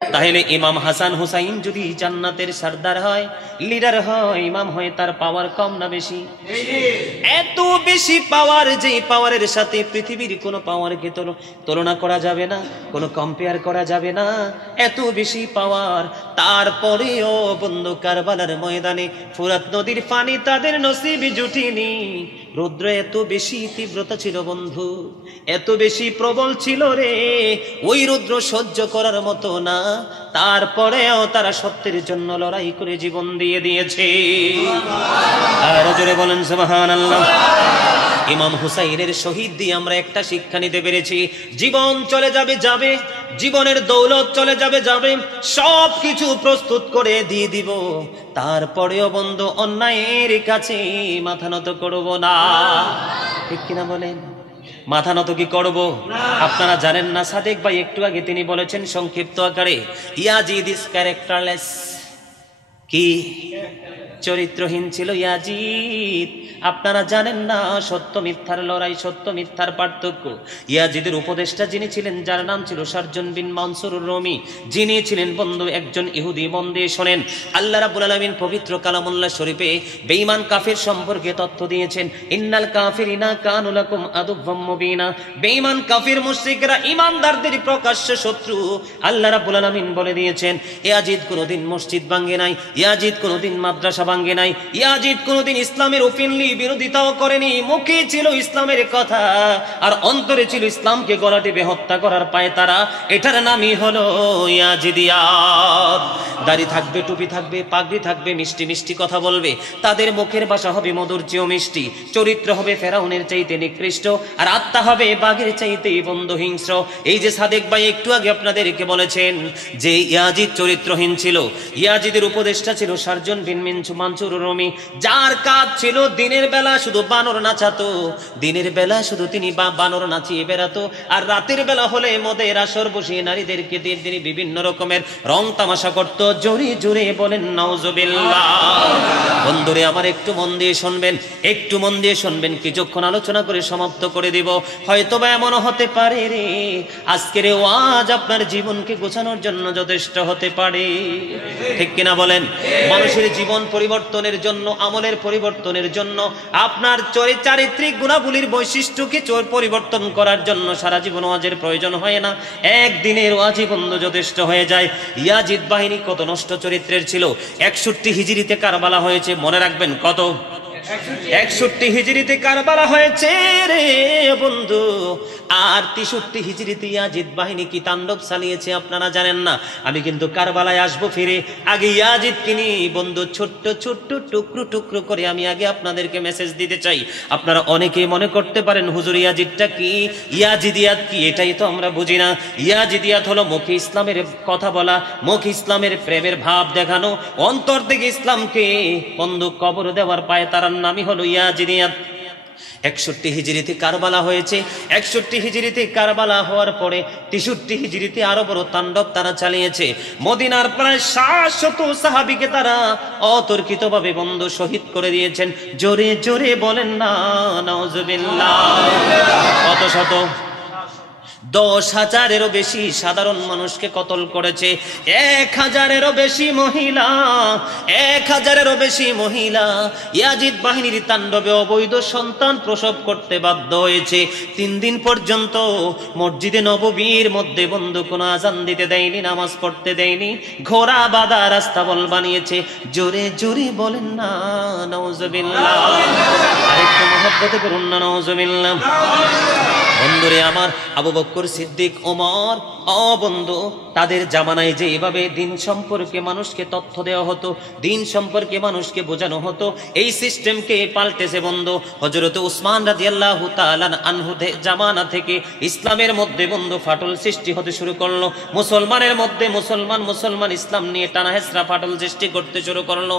তাহলে ইমাম হাসান হুসাইন যদি জান্নাতের সর্দার হয়, লিডার হয়, ইমাম হয়, তার পাওয়ার কম না বেশি? এত বেশি পাওয়ার, যে পাওয়ারের সাথে পৃথিবীর কোনো পাওয়ারকে তুলনা করা যাবে না, কোনো কম্পেয়ার করা যাবে না, এত বেশি পাওয়ার। তারপরেও বন্ধু কারবালার ময়দানে ফুরাত নদীর পানি তাদের নসিবে জুটিনি। রৌদ্র এত বেশি তীব্রতা ছিল বন্ধু, এত বেশি প্রবল ছিল রে, ওই রৌদ্র সহ্য করার মতো না। তারপরেও তারা সত্যের জন্য লড়াই করে জীবন দিয়ে দিয়েছে। আর জোরে বলেন সুবহানাল্লাহ। ইমাম হুসাইনের শহীদ দিয়ে আমরা একটা শিক্ষা নিতে পেরেছি, জীবন চলে যাবে যাবে, জীবনের দৌলত চলে যাবে যাবে, সব কিছু প্রস্তুত করে দিয়ে দিব, তারপরেও বন্ধু অন্যায়ের কাছে মাথা নত করব না। ঠিক কিনা বলেন? মাথা নত কি করব? আপনারা জানেন না, সাদেক ভাই একটু আগে তিনি বলেছেন সংক্ষিপ্ত আকারে, ইয়াজিদ ইজ ক্যারেক্টারলেস। কি চরিত্রহীন ছিল ইয়াজিদ। আপনারা জানেন না সত্য মিথ্যার লড়াই, সত্য মিথ্যার পার্থক্য। ইয়াজিদের উপদেষ্টা যিনি ছিলেন, যার নাম ছিল শারজুন বিন মানসুর রমি, যিনি ছিলেন বন্ধু একজন ইহুদি। মন দিয়ে শোনেন, আল্লাহ রাব্বুল আলামিন পবিত্র কালামুল্লাহ শরীফে বেঈমান কাফির সম্পর্কে তথ্য দিয়েছেন, ইন্নাল কাফিরিনা কানু লাকুম আদুওয়াম মুবিনা। বেঈমান কাফির মুশরিকরা ঈমানদারদের প্রকাশ্য শত্রু। আল্লাহ রাব্বুল আলামিন বলে দিয়েছেন, ইয়াজিদ কোনোদিন মসজিদ ভাঙে নাই, ইয়াজিদ কোনোদিন মাদ্রাসা ভাঙে নাই, ইয়াজিদ কোনোদিন ইসলামের ওপেনলি বিরোধিতাও করেনি। মুখে ছিল ইসলামের কথা আর অন্তরে ছিল ইসলামকে গলা টিপে হত্যা করার পায়তারা। এটার নামই হলো ইয়াজিদিয়াত। দাড়ি থাকবে, টুপি থাকবে, পাগড়ি থাকবে, মিষ্টি মিষ্টি কথা বলবে, তাদের মুখের ভাষা হবে মধুর চেয়েও মিষ্টি, চরিত্র হবে ফেরাউনের চাইতে নিকৃষ্ট, আর আত্মা হবে বাঘের চাইতে বন্ধু হিংস্র। এই যে সাদেক ভাই একটু আগে আপনাদেরকে বলেছেন যে ইয়াজিদ চরিত্রহীন ছিল, ইয়াজিদের উপদেষ্টা ছিল শারজুন বিন মানসুর রমি, যার কাজ ছিল দিনের বেলা শুধু বানর নাচাতো, দিনের বেলা শুধু তিনি বানর নাচিয়ে বেড়াতো, আর রাতের বেলা হলে মদের আসর বসিয়ে নারীদেরকে দিয়ে তিনি বিভিন্ন রকমের রং তামাশা করত। জোরে জোরে বলেন নাউজুবিল্লাহ। বন্ধুরে আমার একটু মন দিয়ে শুনবেন, একটু মন দিয়ে শুনবেন, কিছুক্ষণ আলোচনা করে সমাপ্ত করে দিব। হয়তোবা এমনও হতে পারে রে, আজকের ওয়াজ আপনার জীবনকে গোছানোর জন্য যথেষ্ট হতে পারে। ঠিক কিনা বলেন? মানুষের জীবন পরিবর্তনের জন্য, আমলের পরিবর্তনের জন্য, আপনার চারিত্রিক গুণাবলীর বৈশিষ্ট্যকে পরিবর্তন করার জন্য সারা জীবন ওয়াজের প্রয়োজন হয় না, একদিনের ওয়াজই বন্ধু যথেষ্ট হয়ে যায়। ইয়াজিদ বাহিনী কত নষ্ট চরিত্রের ছিল। 61 হিজরিতে কারবালা হয়েছে, মনে রাখবেন কত? 61 হিজরিতে কারবালা হয়েছে রে বন্ধু। আর 63 হিজরিতে ইয়াজিদ বাহিনী কি তাণ্ডব চালিয়েছে আপনারা জানেন না। আমি কিন্তু কারবালায় আসবো ফিরে, আগে ইয়াজিদ কিনি বন্ধু ছোট্ট ছোট্ট টুকরো টুকরো করে আমি আগে আপনাদেরকে মেসেজ দিতে চাই। আপনারা অনেকেই মনে করতে পারেন হুজুর ইয়াজিদটা কি, ইয়াজিদিয়াত কি, এটাই তো আমরা বুঝি না। ইয়াজিদিয়াত হলো মুখে ইসলামের কথা বলা, মুখে ইসলামের প্রেমের ভাব দেখানো, অন্তর থেকে ইসলামকে বন্ধু কবর দেওয়ার পায় তার নামই হলো ইয়াজিদিয়াত। 61 হিজরিতে কারবালা হয়েছে। 61 হিজরিতে কারবালা হওয়ার পরে 63 হিজরিতে আরো বড় তাণ্ডব তারা চালিয়েছে। মদিনার প্রায় 700 সাহাবীকে তারা অতর্কিতভাবে বন্ধু শহীদ করে দিয়েছেন। জোরে জোরে বলেন না নাউজুবিল্লাহ। কত শত? 10,000-এরও বেশি সাধারণ মানুষকে কতল করেছে। 1,000-এরও বেশি মহিলা, 1,000-এরও বেশি মহিলা ইয়াজিদ বাহিনীর তাণ্ডবে অবৈধ সন্তান প্রসব করতে বাধ্য হয়েছে। 3 দিন পর্যন্ত মসজিদে নববীর মধ্যে বন্ধু কোনো আজান দিতে দেয়নি, নামাজ পড়তে দেয়নি, ঘোড়া বাঁধা রাস্তা বল বানিয়েছে। জোরে জোরে বলেন না নাউজুবিল্লাহ। আরেকটু মহব্বতে করুন না নাউজুবিল্লাহ। বন্ধুরে আমার, আবু বকর সিদ্দিক, ওমর, বন্ধু তাদের জামানায় যে এভাবে দিন সম্পর্কে মানুষকে তথ্য দেওয়া হতো, দিন সম্পর্কে মানুষকে বোঝানো হতো, এই সিস্টেমকে পাল্টেছে বন্ধু হযরত উসমান রাদিয়াল্লাহু তাআলা আনহু জামানা থেকে ইসলামের মধ্যে বন্ধু ফাটল সৃষ্টি হতে শুরু করলো। মুসলমানের মধ্যে মুসলমান ইসলাম নিয়ে টানা হেসরা ফাটল সৃষ্টি করতে শুরু করলো।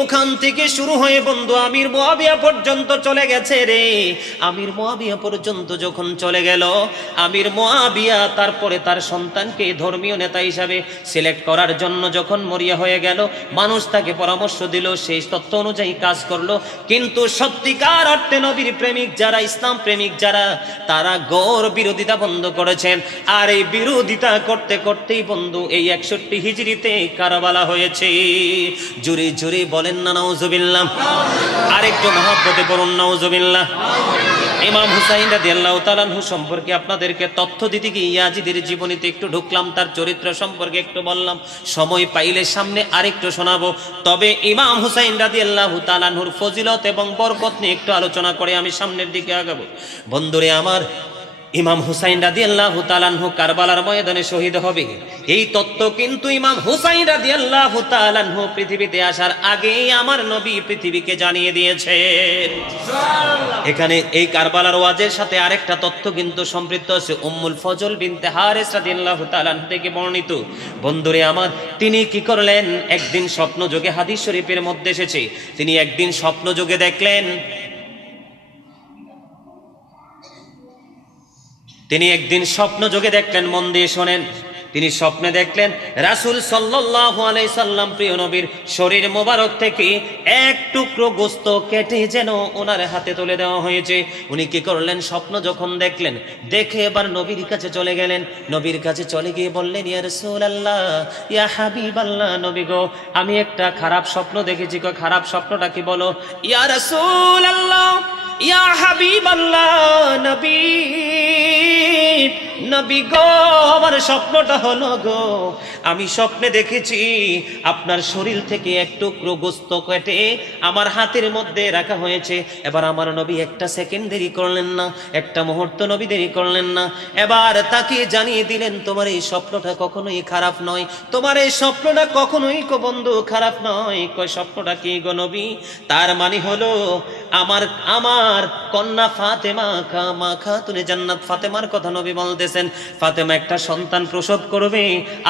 ওখান থেকে শুরু হয়ে বন্ধু আমির মুয়াবিয়া পর্যন্ত চলে গেছে রে। আমির মুয়াবিয়া পর্যন্ত যখন চলে গেল, আমির মুয়াবিয়া তারপরে তার সন্তানকে ধর্মীয় নেতা হিসাবে সিলেক্ট করার জন্য যখন মরিয়া হয়ে গেল, মানুষ তাকে পরামর্শ দিল, সেই তত্ত্ব অনুযায়ী কাজ করলো। কিন্তু সত্যিকার অর্থে নবীর প্রেমিক যারা, ইসলাম প্রেমিক যারা, তারা গৌর বিরোধিতা বন্ধ করেছেন। আর এই বিরোধিতা করতে করতেই বন্ধু এই 61 হিজরিতে কারবালা হয়েছে। জুরি জুরি বলেন না নাউজুবিল্লাহ। আরেকটু মহব্বতে বলুন নাউজুবিল্লাহ। ইমাম হুসাইন রাদিয়াল্লাহু তাআলা আনহু সম্পর্কে আপনাদেরকে তথ্য দিতে গিয়ে ইয়াজিদের জীবনীতে একটু ঢুকলাম, তার চরিত্র সম্পর্কে একটু বললাম। সময় পাইলে সামনে আরেকটু শোনাবো। তবে ইমাম হুসাইন রাদিয়াল্লাহু তাআলা আনহুর ফজিলত এবং বরকত নিয়ে একটু আলোচনা করে আমি সামনের দিকে আগাবো। বন্ধুরে আমার, ইমাম হুসাইন রাদিয়াল্লাহু তাআলা আনহু কারবালার ময়দানে শহীদ হবে, এই তত্ত্ব কিন্তু ইমাম হুসাইন রাদিয়াল্লাহু তাআলা আনহু পৃথিবীতে আসার আগেই আমার নবী পৃথিবীকে জানিয়ে দিয়েছেন। এখানে এই কারবালার ওয়াজের সাথে আরেকটা তথ্য কিন্তু সম্পৃক্ত আছে, উম্মুল ফজল বিনতে হারিস রাদিয়াল্লাহু তাআলা আনহা থেকে বর্ণিত। বন্ধুরে আমার, তিনি কি করলেন, একদিন স্বপ্ন যোগে, হাদিস শরীফের মধ্যে এসেছে, তিনি একদিন স্বপ্ন যোগে দেখলেন, তিনি একদিন স্বপ্ন যোগে দেখলেন, মন দিয়ে শোনেন। তিনি স্বপ্নে দেখলেন রাসূল সাল্লাল্লাহু আলাইহি সাল্লাম প্রিয় নবীর শরীর মোবারক থেকে এক টুকরো গোশত কেটে যেন ওনার হাতে তুলে দেওয়া হয়েছে। উনি কি করলেন, স্বপ্ন যখন দেখলেন, দেখে এবার নবীর কাছে চলে গেলেন। নবীর কাছে চলে গিয়ে বললেন, ইয়া রাসূলুল্লাহ, ইয়া হাবিবাল্লাহ, নবী গো, আমি একটা খারাপ স্বপ্ন দেখেছি। গো, খারাপ স্বপ্নটা কি বলো? ইয়া রাসূলুল্লাহ, ইয়া হাবিবাল্লাহ, নবী, নবী গো, আমার স্বপ্নটা হলো গো, আমি স্বপ্নে দেখেছি আপনার শরীর থেকে এক টুকরো গোশত কেটে আমার হাতের মধ্যে রাখা হয়েছে। এবার আমার নবী একটা সেকেন্ড দেরি করলেন না, একটা মুহূর্ত নবী দেরি করলেন না, এবার তাকে জানিয়ে দিলেন, তোমার এই স্বপ্নটা কখনোই খারাপ নয়, তোমার এই স্বপ্নটা কখনোই গো বন্ধু খারাপ নয়। কয় স্বপ্নটা কি গো নবী? তার মানে হলো আমার কন্যা ফাতেমা, মা খাতুনে জান্নাত ফাতেমার কথা নবী বলতেছেন। ফাতেমা একটা সন্তান প্রসব করবে,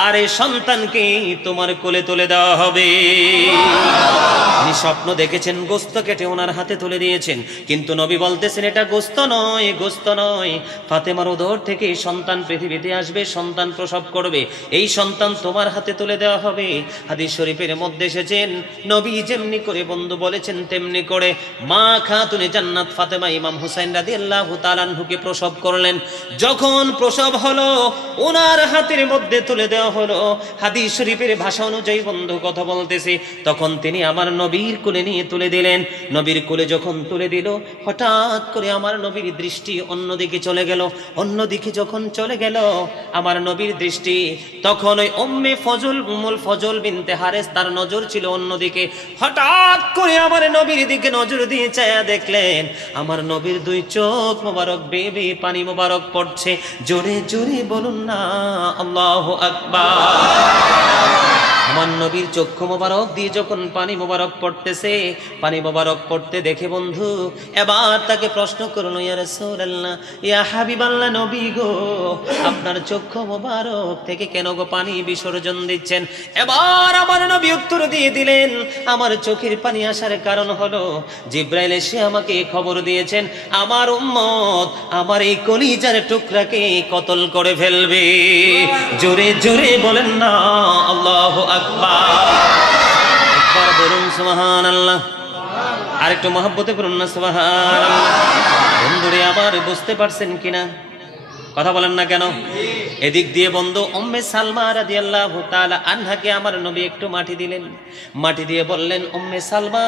আর এই সন্তানকে তোমার কোলে তুলে দেওয়া হবে। তিনি স্বপ্ন দেখেছেন, গোশত কেটে ওনার হাতে তুলে দিয়েছেন, কিন্তু নবী বলতেছেন এটা গোশত নয়, গোশত নয়, ফাতেমার উদর থেকে সন্তান পৃথিবীতে আসবে, সন্তান প্রসব করবে, এই সন্তান তোমার হাতে তুলে দেওয়া হবে। হাদিস শরীফের মধ্যে এসেছেন, নবী যেমনি করে বন্ধু বলেছেন তেমনি করে মা খাতুনে জান্নাত ফাতেমা ইমাম হুসাইন রাদিয়াল্লাহু তাআলা আনহুকে প্রসব করলেন। যখন প্রসব হলো, ওনার হাতের মধ্যে তুলে দেওয়া হলো। হাদিস শরীফের ভাষা অনুযায়ী বন্ধু কথা বলতেছে, তখন তিনি আমার নবীর কোলে নিয়ে তুলে দিলেন। নবীর কোলে যখন তুলে দিল, হঠাৎ করে আমার নবীর দৃষ্টি অন্যদিকে চলে গেল। অন্যদিকে যখন চলে গেল আমার নবীর দৃষ্টি, তখন ওই উম্মুল ফজল বিনতে হারিস, তার নজর ছিল অন্যদিকে। হঠাৎ করে আমার নবীর দিকে নজর দিয়ে চায়া দেখলেন আমার নবীর দুই চোখ মোবারক বেয়ে পানি মোবারক পড়ছে। জোরে জোরে বলুন না আল্লাহু আকবার। আমার নবীর চক্ষু মোবারক দিয়ে যখন পানি মোবারক পড়তেছে, পানি মোবারক পড়তে দেখে বন্ধু এবার তাকে প্রশ্ন করলো, ইয়া রাসূলুল্লাহ, ইয়া হাবিবাল্লাহ, নবী গো, আপনার চক্ষু মোবারক থেকে কেন গো পানি বিসর্জন দিচ্ছেন? এবার আমার নবী উত্তর দিয়ে দিলেন, আমার চোখের পানি আসার কারণ হলো জিবরাইল এসে আমাকে খবর দিয়েছেন আমার উম্মত আমার এই কলিজার টুকরাকে কতল করে ফেলবে। জোরে জোরে বলেন না আল্লাহু আকবার। একবার বলুন সুবহানাল্লাহ, আরেকটু মহব্বতে বলুন না সুবহানাল্লাহ। বন্ধুরে আবার বুঝতে পারছেন কিনা? কথা বলেন না কেন? এদিক দিয়ে বন্ধু উম্মে সালমা রাদিয়াল্লাহু তাআলা আনহাকে আমার নবী একটু মাটি দিলেন। মাটি দিয়ে বললেন, উম্মে সালমা,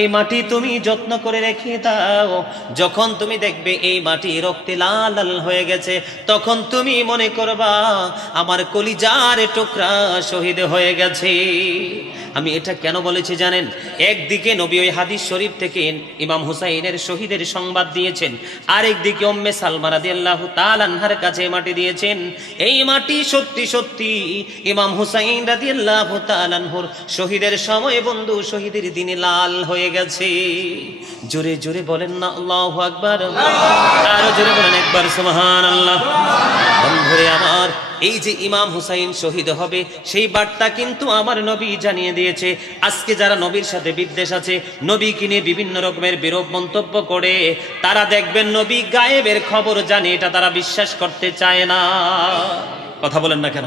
এই মাটি তুমি যত্ন করে রেখে দাও, যখন তুমি দেখবে এই মাটি রক্তে লাল লাল হয়ে গেছে, তখন তুমি মনে করবা আমার কলিজার টুকরা শহীদ হয়ে গেছে। আমি এটা কেন বলেছি জানেন? একদিকে নবী ওই হাদিস শরীফ থেকে ইমাম হুসাইনের শহীদের সংবাদ দিয়েছেন, আরেকদিকে উম্মে সালমা রাদিয়াল্লাহু তাআলা আনহার কাছে মাটি দিয়েছেন। এই মাটি সত্যি সত্যি ইমাম হুসাইন রাদিয়াল্লাহু তাআলা আনহুর শহীদের সময় বন্ধু শহীদের দিনে লাল হয়ে গেছে। জোরে জোরে বলেন না আল্লাহু আকবার, আরো জোরে বলেন একবার সুবহানাল্লাহ। বন্ধুরে আমার, এই যে ইমাম হুসাইন শহীদ হবে সেই বার্তা কিন্তু আমার নবী জানিয়ে দিয়েছে। আজকে যারা নবীর সাথে বিদ্বেষ আছে, নবীকে নিয়ে বিভিন্ন রকমের বিরূপ মন্তব্য করে, তারা দেখবেন নবী গায়েবের খবর জানে, এটা তারা বিশ্বাস করতে চায় না। কথা বলেন না কেন?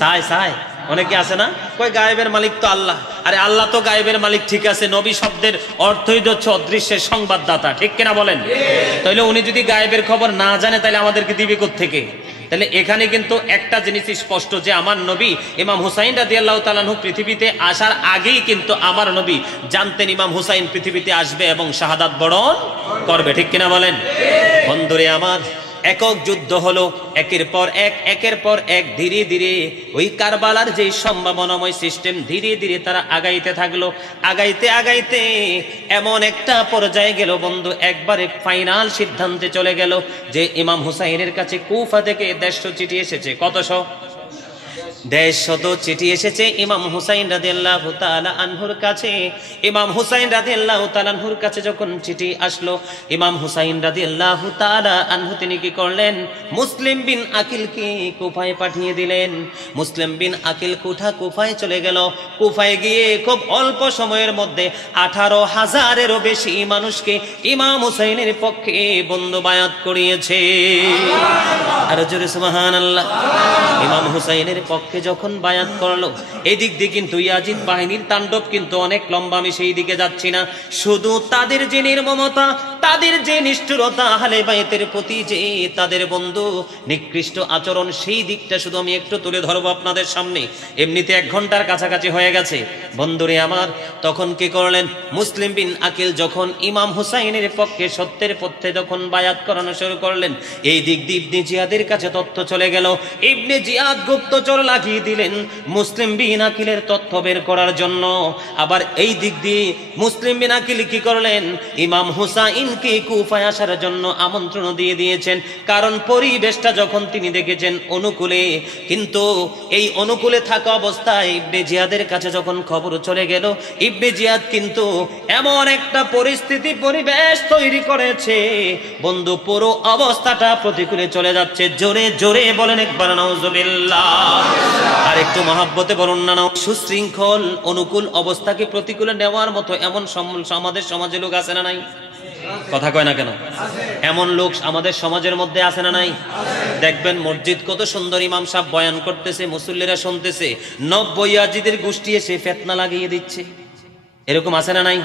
চায় চায় অনেকে আছে না, কয় গায়েবের মালিক তো আল্লাহ। আরে আল্লাহ তো গায়েবের মালিক, ঠিক আছে, নবী শব্দের অর্থই হচ্ছে অদৃশ্যের সংবাদদাতা, ঠিক কিনা বলেন? তাহলে উনি যদি গায়েবের খবর না জানে তাহলে আমাদেরকে দিবে কোত্থেকে? তাহলে এখানে কিন্তু একটা জিনিস স্পষ্ট যে আমার নবী ইমাম হুসাইন রাদিয়াল্লাহু তাআলা আনহু পৃথিবীতে আসার আগেই কিন্তু আমার নবী জানতেন ইমাম হুসাইন পৃথিবীতে আসবে এবং শাহাদাত বরণ করবে, ঠিক কিনা বলেন? বন্ধুরে আমার, একক যুদ্ধ হলো, একের পর এক ধীরে ধীরে ওই কারবালার যে সম্ভাবনাময় সিস্টেম ধীরে ধীরে তারা আগাইতে থাকলো। আগাইতে এমন একটা পর্যায়ে গেল বন্ধু, একবারে ফাইনাল সিদ্ধান্তে চলে গেল যে ইমাম হুসাইনের কাছে কুফা থেকে 150 চিঠি এসেছে। কতশো? 150 চিঠি এসেছে ইমাম হুসাইন রাদিয়াল্লাহু তাআলা আনহুর কাছে। ইমাম হুসাইন রাদিয়াল্লাহু তাআলা আনহুর কাছে যখন চিঠি আসলো, ইমাম হুসাইন রাদিয়াল্লাহু তাআলা আনহু তিনি কি করলেন? মুসলিম বিন আকিলকে কুফায় পাঠিয়ে দিলেন। মুসলিম বিন আকিল কুফায় চলে গেল। কুফায় গিয়ে খুব অল্প সময়ের মধ্যে 18,000-এরও বেশি মানুষকে ইমাম হুসাইনের পক্ষে বন্ধু বায়াত করিয়েছে। আর জোরে সুবহানাল্লাহ। ইমাম হুসাইনের পক্ষে যখন বায়াত করলো, এদিক দিয়ে কিন্তু ইয়াজিদ বাহিনীর তাণ্ডব কিন্তু অনেক লম্বা, আমি সেই দিকে যাচ্ছি না। শুধু তাদের যে নির্মমতা, তাদের যে নিষ্ঠুরতা, আহলে বাইতের প্রতি যে তাদের বন্ধু নিকৃষ্ট আচরণ, সেই দিকটা শুধু আমি একটু তুলে ধরবো আপনাদের সামনে। এমনিতে 1 ঘন্টার কাছাকাছি হয়ে গেছে বন্ধুরে আমার। তখন কি করলেন? মুসলিম বিন আকিল যখন ইমাম হুসাইনের পক্ষে সত্যের পথে যখন বায়াত করানো শুরু করলেন, এই দিক দিয়ে ইবনে জিয়াদের কাছে তথ্য চলে গেল। ইবনে জিয়াদ গুপ্তচর লাগিয়ে দিলেন মুসলিম বিন আকিলের তথ্য বের করার জন্য। আবার এই দিক দিয়ে মুসলিম বিন আকিল কি করলেন? ইমাম হুসাইনকে কুফায় আসার জন্য আমন্ত্রণ দিয়ে দিয়েছেন। কারণ পরিবেশটা যখন তিনি দেখেছেন অনুকূলে, কিন্তু এই অনুকূলে থাকা অবস্থায় ইবনে জিয়াদের কাছে যখন খবর চলে গেল, ইবনে জিয়াদ কিন্তু এমন একটা পরিবেশ তৈরি করেছে বন্ধু, পুরো অবস্থাটা প্রতিকূলে চলে যাচ্ছে। জোরে জোরে বলেন একবার নাউজুবিল্লাহ। আর একটু মহাব্বতে বলুন না। সুশৃঙ্খল অনুকূল অবস্থাকে প্রতিকূলে নেওয়ার মতো এমন আমাদের সমাজে লোক আছে না নাই? কথা কয় না কেন? এমন লোক আমাদের সমাজের মধ্যে আছে না নাই? দেখবেন মসজিদ কত সুন্দর, ইমাম সাহেব বয়ান করতেছে, মুসল্লিরা শুনতেছে, 90 ইয়াজিদের গোষ্ঠী এসে ফিতনা লাগিয়ে দিচ্ছে। এরকম আছে না নাই?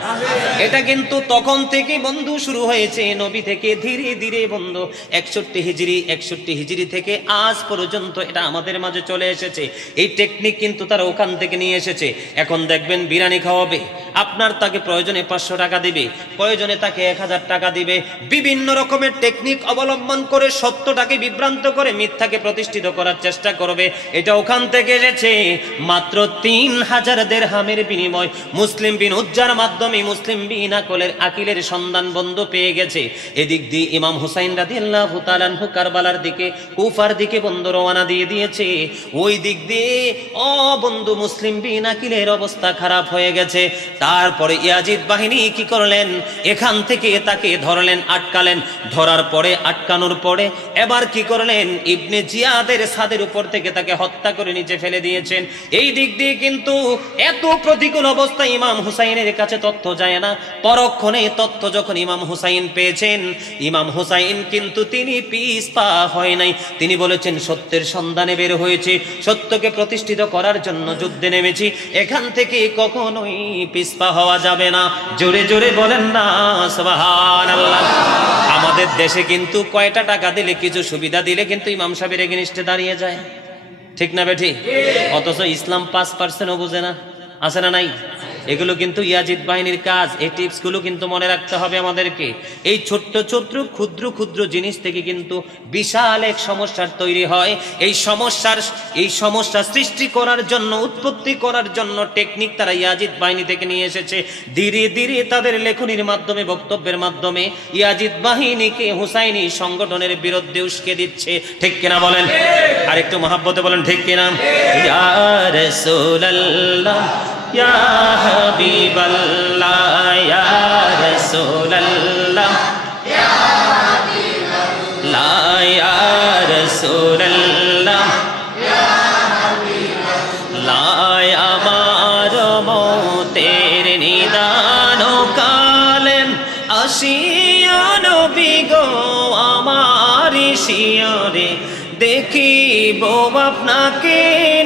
এটা কিন্তু তখন থেকে বন্ধু শুরু হয়েছে, নবী থেকে ধীরে ধীরে বন্ধু 61 হিজরি থেকে আজ পর্যন্ত এটা আমাদের মাঝে চলে এসেছে। এই টেকনিক কিন্তু তারা ওখান থেকে নিয়ে এসেছে। এখন দেখবেন বিরিয়ানি খাওয়াবে, আপনার তাকে প্রয়োজনে 500 টাকা দিবে, প্রয়োজনে তাকে 1000 টাকা দিবে। বিভিন্ন রকমের টেকনিক অবলম্বন করে সত্যটাকে বিভ্রান্ত করে মিথ্যাকে প্রতিষ্ঠিত করার চেষ্টা করবে। এটা ওখান থেকে এসেছে। মাত্র 3000 দিরহামের বিনিময় মুসলিম বিন উজ্জার মাধ্যমে মুসলিম বিন আকিলের সন্ধান বন্ধু পেয়ে গেছে। এদিক দিয়ে ইমাম হুসাইন রাদিয়াল্লাহু তাআলা আনহু কারবালার দিকে, কুফার দিকে বন্ধু রওনা দিয়ে দিয়েছে। ওই দিক দিয়ে বন্ধু মুসলিম বিন আকিলের অবস্থা খারাপ হয়ে গেছে। তারপরে ইয়াজিদ বাহিনী কি করলেন? এখান থেকে তাকে ধরলেন, আটকালেন। ধরার পরে, আটকানোর পরে এবার কি করলেন? ইবনে জিয়াদের ছাদের উপর থেকে তাকে হত্যা করে নিচে ফেলে দিয়েছেন। এই দিক দিয়ে কিন্তু এত প্রতিকূল অবস্থা ইমাম হুসাইনের কাছে তথ্য যায় না। পরক্ষণে তথ্য যখন ইমাম হুসাইন পেয়েছেন, ইমাম হুসাইন কিন্তু তিনি পিছপা হয় নাই। তিনি বলেছেন সত্যের সন্ধানে বের হয়েছে, সত্যকে প্রতিষ্ঠিত করার জন্য যুদ্ধে নেমেছি, এখান থেকে কখনোই পিছপা হওয়া যাবে না। জোরে জোরে বলেন না সুবহানাল্লাহ। আমাদের দেশে কিন্তু কয়টা টাকা দিলে, কিছু সুবিধা দিলে কিন্তু ইমাম সাহেবের এগেইনস্টে দাঁড়িয়ে যায়, ঠিক না বেঠি? অথচ ইসলাম 5%ও বুঝে না, আছে না নাই? এগুলো কিন্তু ইয়াজিদ বাহিনীর কাজ। এই টিপস গুলো কিন্তু মনে রাখতে হবে আমাদেরকে। এই ছোট্ট ছোট্ট ক্ষুদ্র ক্ষুদ্র জিনিস থেকে কিন্তু বিশাল এক সমস্যার তৈরি হয়। এই সমস্যা সৃষ্টি করার জন্য, উৎপত্তি করার জন্য টেকনিক তারা ইয়াজিদ বাহিনী থেকে নিয়ে এসেছে। ধীরে ধীরে তাদের লেখনির মাধ্যমে, বক্তব্যের মাধ্যমে ইয়াজিদ বাহিনীকে হুসাইনি সংগঠনের বিরুদ্ধে উস্কে দিচ্ছে, ঠিক কিনা বলেন? আর একটু মহাব্বতে বলেন ঠিক কিনা? ইয়া রাসূলুল্লাহ, ইয়া হাবিবাল্লাহ, ইয়া রাসূলুল্লাহ, ইয়া হাবিবাল্লাহ, ইয়া রাসূলুল্লাহ, ইয়া হাবিবাল্লাহ। আমার মতের নিদান কালেন আসিয়া নবী গো, আমার শিয়রে দেখি দিব আপনাকে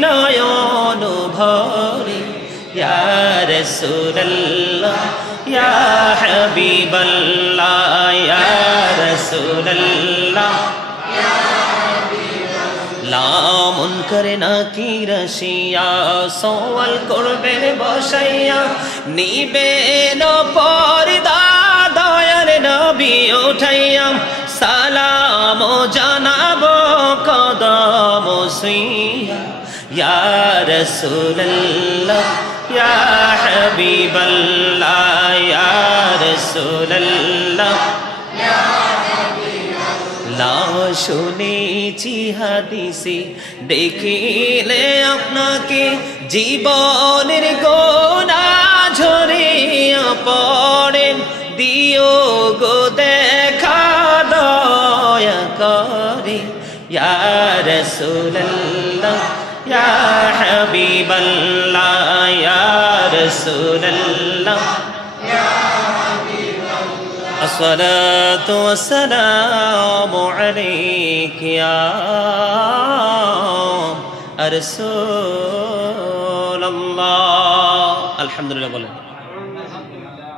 নয়ন ভরে ইয়া রাসূলুল্লাহ ইয়া হাবিবাল্লাহ ইয়া রাসূলুল্লাহ লামন করে না কি রশিয়া সওয়াল করবেন বসাইয়া নিবেন পর্দা দয়ার নবী উঠাইয়া সালাম জানাবো কদম ছুঁইয়া ইয়া রাসূলুল্লাহ ইয়া হাবিবাল্লাহ ইয়া রাসূলুল্লাহ শুনেছি হাদিসে দেখিলে আপনাকে জীবনের গোনা ঝরিয়া পড়ে দিও গো দেখা দয়া করে ইয়া রাসূলুল্লাহ ইয়া হাবিবাল্লাহ ইয়া রাসূলুল্লাহ الصلاة والسلام عليك يا رسول الله আলহামদুলিল্লাহ বলেন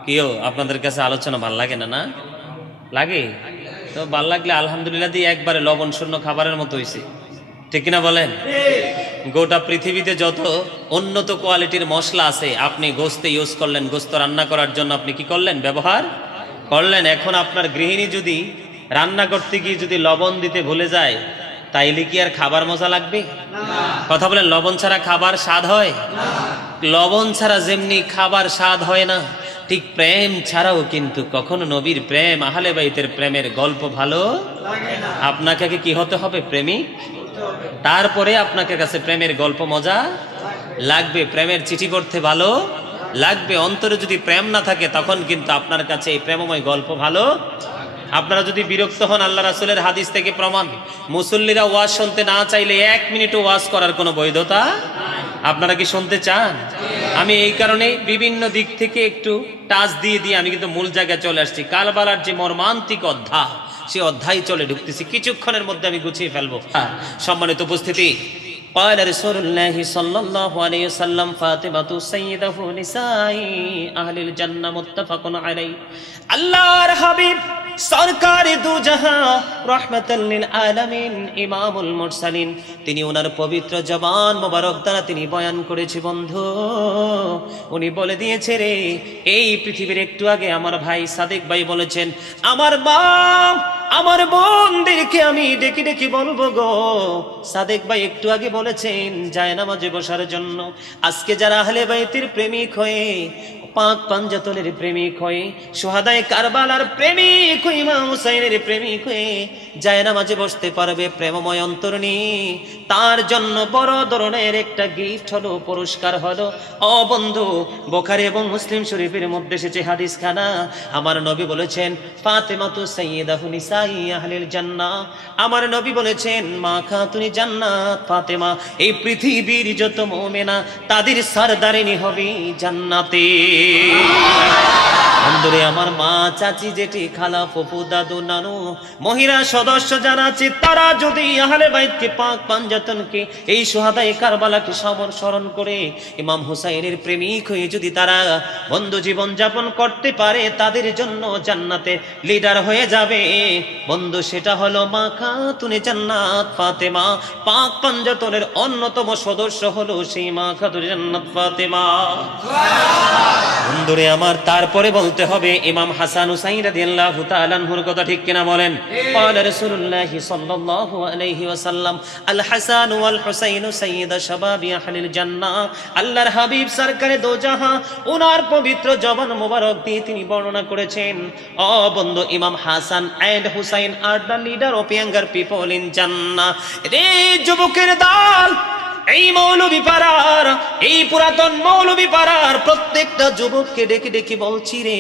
কিও আপনাদের কাছে আলোচনা ভালো লাগে না? না লাগে তো ভালো লাগলে আলহামদুলিল্লাহ দিয়ে একবারে লবণ শূন্য খাবারের মতো হইছে, ঠিক কিনা বলেন? গোটা পৃথিবীতে যত উন্নত কোয়ালিটির মশলা আছে আপনি গোস্তে ইউজ করলেন, গোস্ত রান্না করার জন্য আপনি কি করলেন? ব্যবহার করলেন। এখন আপনার গৃহিণী যদি রান্না করতে গিয়ে যদি লবণ দিতে ভুলে যায় তাইলে কি আর খাবার মজা লাগবে? কথা বলেন, লবণ ছাড়া খাবার স্বাদ হয়? লবণ ছাড়া যেমনি খাবার স্বাদ হয় না, ঠিক প্রেম ছাড়াও কিন্তু কখনো নবীর প্রেম, আহলে বাইতের প্রেমের গল্প ভালো আপনাকে কি হতে হবে? প্রেমিক। তারপরে আপনাকে কাছে প্রেমের গল্প মজা লাগবে, প্রেমের চিঠি পড়তে ভালো লাগবে। অন্তরে যদি প্রেম না থাকে তখন কিন্তু আপনার কাছে এই প্রেমময় গল্প ভালো। আপনারা যদি বিরক্ত হন, আল্লাহ রাসূলের হাদিস থেকে প্রমাণ, মুসল্লিরা ওয়াজ শুনতে না চাইলে 1 মিনিটও ওয়াজ করার কোনো বৈধতা। আপনারা কি শুনতে চান? আমি এই কারণে বিভিন্ন দিক থেকে একটু টাচ দিয়ে দিয়ে আমি কিন্তু মূল জায়গায় চলে আসছি। কারবালার যে মর্মান্তিক অধ্যায়, সে অধ্যায় চলে ঢুকতেছি, কিছুক্ষণের মধ্যে আমি গুছিয়ে ফেলবো। সম্মানিত উপস্থিতি, قال رسول الله صلى الله عليه وسلم فاطمة سيدة نساء أهل الجنة متفق عليه। আল্লাহর হাবিব সরকারে দু জাহান রাহমাতাল লিল আলামিন ইমামুল মুরসালিন, তিনি ওনার পবিত্র জবান মোবারক দ্বারা তিনি বয়ান করেছে। বন্ধু, উনি বলে দিয়েছে রে, এই পৃথিবীর একটু আগে আমার ভাই সাদেক ভাই বলেছেন, আমার মা আমার বোনদেরকে আমি ডেকে ডেকে বলবো গো। সাদেক ভাই একটু আগে বলেছেন জায়নামাজে বসার জন্য। আজকে যারা আহলে বাইতের প্রেমিক হয়ে, পাক পাঞ্জাতনের প্রেমিক হয়ে, সুহাদায়ে কারবালার প্রেমিক হয়ে, ইমাম হুসাইনের প্রেমিক হয়ে জায়নামাজে বসতে পারবে প্রেমময় অন্তর নিয়ে, তার জন্য বড় ধরনের একটা গিফট হলো, পুরস্কার হলো। ও বন্ধু, বুখারী এবং মুসলিম শরীফের মধ্যে এসেছে হাদিস খানা। আমার নবী বলেছেন ফাতেমাতু সাইয়্যিদাতু নিসাই আহলিল জান্নাহ। আমার নবী বলেছেন মা খাতুনে জান্নাত ফাতেমা এই পৃথিবীর যত মুমিনা তাদের সরদারিনী হবে জান্নাতে। বন্ধুরে, আমার মা, চাচি, জেঠি, খালা, ফুফু, দাদু, নানু, মহিলা সদস্য যারা আছে, তারা যদি আহলে বাইতকে, পাক পাঞ্জাতনকে, এই সুহাদায়ে কারবালাকে স্মরণ করে ইমাম হুসাইনের প্রেমিক হয়ে যদি তারা বন্ধু জীবন যাপন করতে পারে, তাদের জন্য জান্নাতে লিডার হয়ে যাবে। বন্ধু, সেটা হলো মা খাতুনে জান্নাত ফাতেমা। পাক পাঞ্জাতনের অন্যতম সদস্য হলো সেই মা খাতুনে জান্নাত ফাতেমা। বন্ধুরে আমার, তারপরে বলতে হবে ইমাম হাসান হুসাইন রাদিয়াল্লাহু তাআলা আনহুর কথা, ঠিক কিনা বলেন? قال رسول الله صلى الله عليه وسلم الحسن والحسين سيد شباب اهل الجنه। আল্লাহর হাবিব সরকারে দো জাহান ওনার পবিত্র জবান মোবারক দিয়ে তিনি বর্ণনা করেছেন, ও বন্ধু, Imam Hasan and Husain are the leader of younger people in Jannah. রে যুবকের দল, এই মৌলভীপাড়ার, এই পুরাতন মৌলভীপাড়ার প্রত্যেকটা যুবককে ডেকে ডেকে বলছি রে,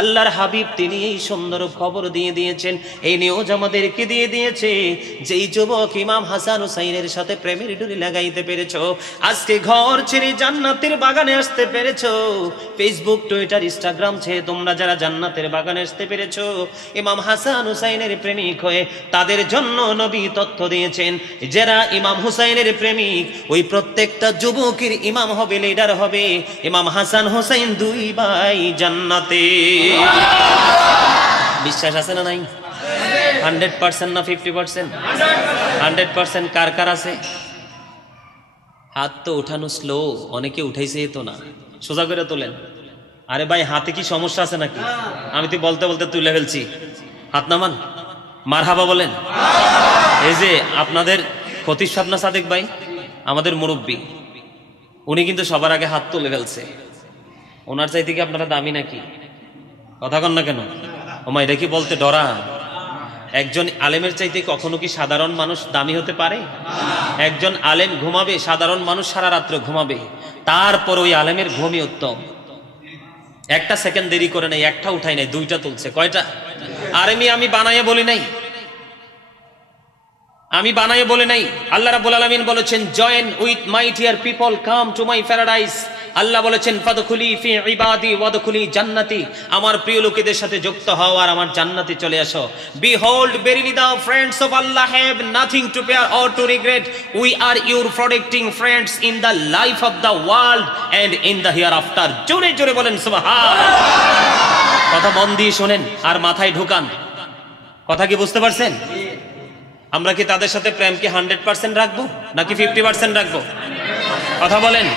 আল্লাহর হাবিব তিনি এই সুন্দর খবর দিয়ে দিয়েছেন, এই নিউজ আমাদেরকে দিয়ে দিয়েছে, যেই যুবক ইমাম হাসান হুসাইনের সাথে প্রেমের ডুরি লাগাইতে পেরেছো, আজকে ঘর ছেড়ে জান্নাতের বাগানে আসতে পেরেছো, ফেসবুক টুইটার ইনস্টাগ্রাম ছেড়ে তোমরা যারা জান্নাতের বাগানে আসতে পেরেছো, ইমাম হাসান হুসাইনের প্রেমিক হয়ে, তাদের জন্য নবী তথ্য দিয়েছেন, যারা ইমাম হুসাইনের প্রেমিক ওই প্রত্যেকটা যুবকের ইমাম হবে, লিডার হবে ইমাম হাসান হুসাইন, দুই ভাই জান্নাতে। বিশ্বাস আছে না নাই? 100% না 50%? 100% কার কার আছে? হাত তো উঠানো স্লো, অনেকে উঠাইছে তো না, সোজা করে তোলেন। আরে ভাই হাতে কি সমস্যা আছে নাকি? আমি তো বলতে বলতে তুলে ফেলছি, হাত নামান, মারহাবা বলেন। এই যে আপনাদের খতিব সাবনা সাদেক ভাই, আমাদের মুরব্বী, উনি কিন্তু সবার আগে হাত তুলে ফেলছে। ওনার চাইতে কি আপনারা দামি নাকি? কথা কন না কেন? ওমা এটা কি বলতে ডরা? একজন আলেমের চাইতে কখনো কি সাধারণ মানুষ দামি হতে পারে? একজন আলেম ঘুমাবে, সাধারণ মানুষ সারা রাত্র ঘুমাবে, তারপর ওই আলেমের ঘুমই উত্তম। একটা সেকেন্ড দেরি করে নাই, একটা উঠাই নাই, দুইটা তুলছে। কয়টা? আর আমি বানাইয়ে বলি নাই, আমি বানাইয়ে বলি নাই। আল্লাহ রাব্বুল আলামিন বলেছেন, join with my dear people, come to my paradise. আল্লাহ বলেছেন, ফাদখুলি ফি ইবাদি ওয়াদখুলি জান্নাতি, আমার প্রিয় লোকেদের সাথে যুক্ত হও আর আমার জান্নাতে চলে আসো। Behold, verily the friends of Allah have nothing to fear or to regret. We are your protecting friends in the life of the world and in the hereafter. জোরে জোরে বলেন সুবহানাল্লাহ। কথা মন দিয়ে শোনেন আর মাথায় ঢুকান। কথা কি বুঝতে পারছেন? আমরা কি তাদের সাথে প্রেমকে 100% রাখবো নাকি 50% রাখবো? কথা বলেন।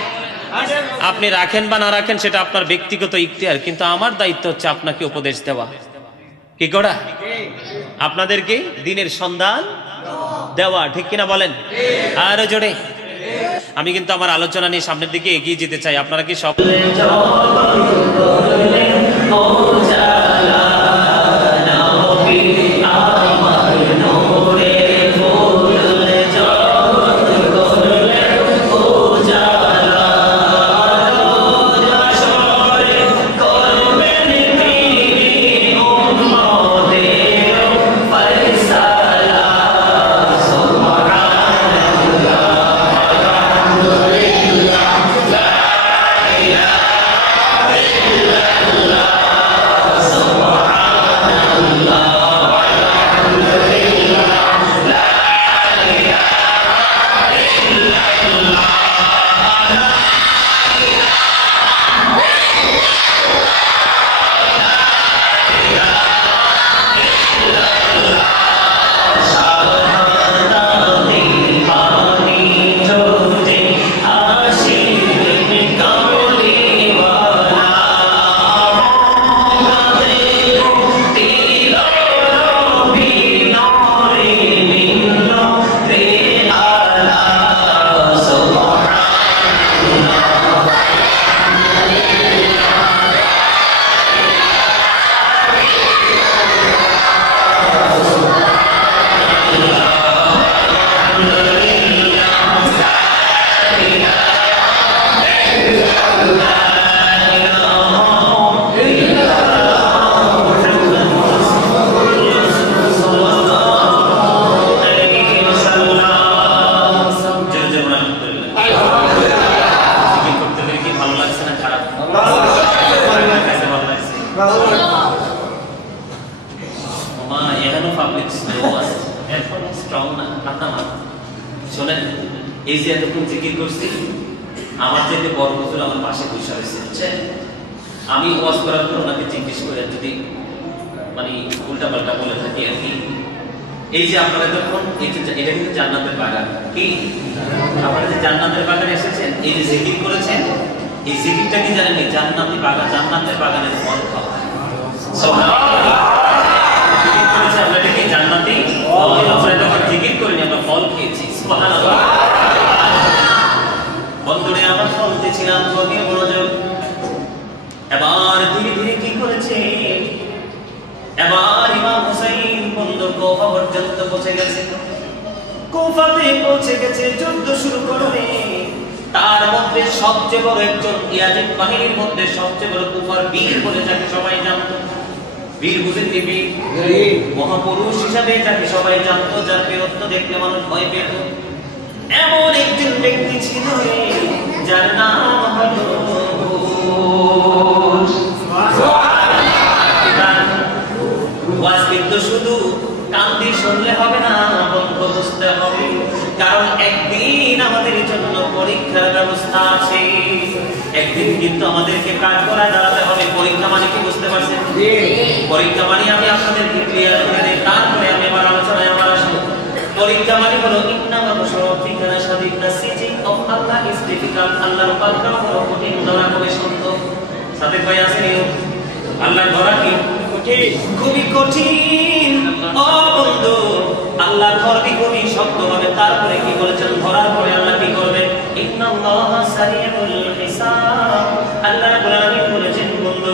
আপনি রাখেন বা না রাখেন সেটা আপনার ব্যক্তিগত ইখতিয়ার, কিন্তু আমার দায়িত্ব হচ্ছে আপনাকে উপদেশ দেওয়া। কি করা? আপনাদেরকে দিনের সন্ধান দেওয়া, ঠিক কিনা বলেন? আরো জোরে। আমি কিন্তু আমার আলোচনা নিয়ে সামনের দিকে এগিয়ে যেতে চাই। আপনারা কি সব শোনেন, এই যে এতক্ষণ জিকির করছি, আমার চাইতে বড় হুজুর আমার পাশে বসে রয়েছে। আমি ওয়াজ করার পর ওনাকে জিজ্ঞেস করে যদি মানে উল্টা পাল্টা বলে থাকি আর কি, এই যে আপনারা যখন এটা কিন্তু জান্নাতের বাগান, কি আপনারা যে জান্নাতের বাগানে এসেছেন, এই যে জিকির করেছেন, এই জিকিরটা কি জানেন? জান্নাতি বাগান, জান্নাতের বাগানের ফল খাওয়া। জান্নাতি জিকির করিনি, আমরা ফল খেয়েছি। বন্ধুরে আমার বলতেছিলাম, গভীর মনোযোগ। এবার ধীরে ধীরে কি করেছে, এবার ইমাম হুসাইন বন্ধুর কোফা পর্যন্ত পৌঁছে গেছে। কুফাতে পৌঁছে গেছে, যুদ্ধ শুরু করবে। তার মধ্যে সবচেয়ে বড় একজন ইয়াজিদ বাহিনীর মধ্যে সবচেয়ে বড় কুফার বীর বলে যাকে সবাই জানতো। বীর বুঝেন কি বীর? মহাপুরুষ হিসাবে যাকে সবাই জানতো, যার বীরত্ব দেখলে মানুষ ভয় পেত। এমন একজন ব্যক্তি ছিল যার নাম হলো শুধু কান্দি শুনলে হবে না, বন্ধ বুঝতে হবে, কারণ একদিন আমাদের জন্য পরীক্ষার ব্যবস্থা আছে। একদিন কিন্তু আমাদেরকে কাজ করায় দাঁড়াতে হবে। পরীক্ষা মানে কি বুঝতে পারছেন? পরীক্ষা মানে আমি আপনাদেরকে ক্লিয়ার করে দিই, তারপরে আমি আবার আলোচনায় আবার আসবো। পরীক্ষা মানে হলো ইন্নামা শরফিকানা সাদিকনা সিজিং অফ আল্লাহ ইজ ডিফিকাল্ট। আল্লাহর পাকড়াও বড় কঠিন, ধরা খুবই শক্ত। সাথে ভাই আসেনি আল্লাহর ধরা কি খুবই কঠিন। ও বন্ধু, আল্লাহ ধরবি খুবই শক্ত হবে। তারপরে কি বলেছেন? ধরার পরে আল্লাহ কি করবে? ইন্নাল্লাহা সারিউল হিসাব। আল্লাহ রাব্বুল আলামিন বলেছেন বন্ধু,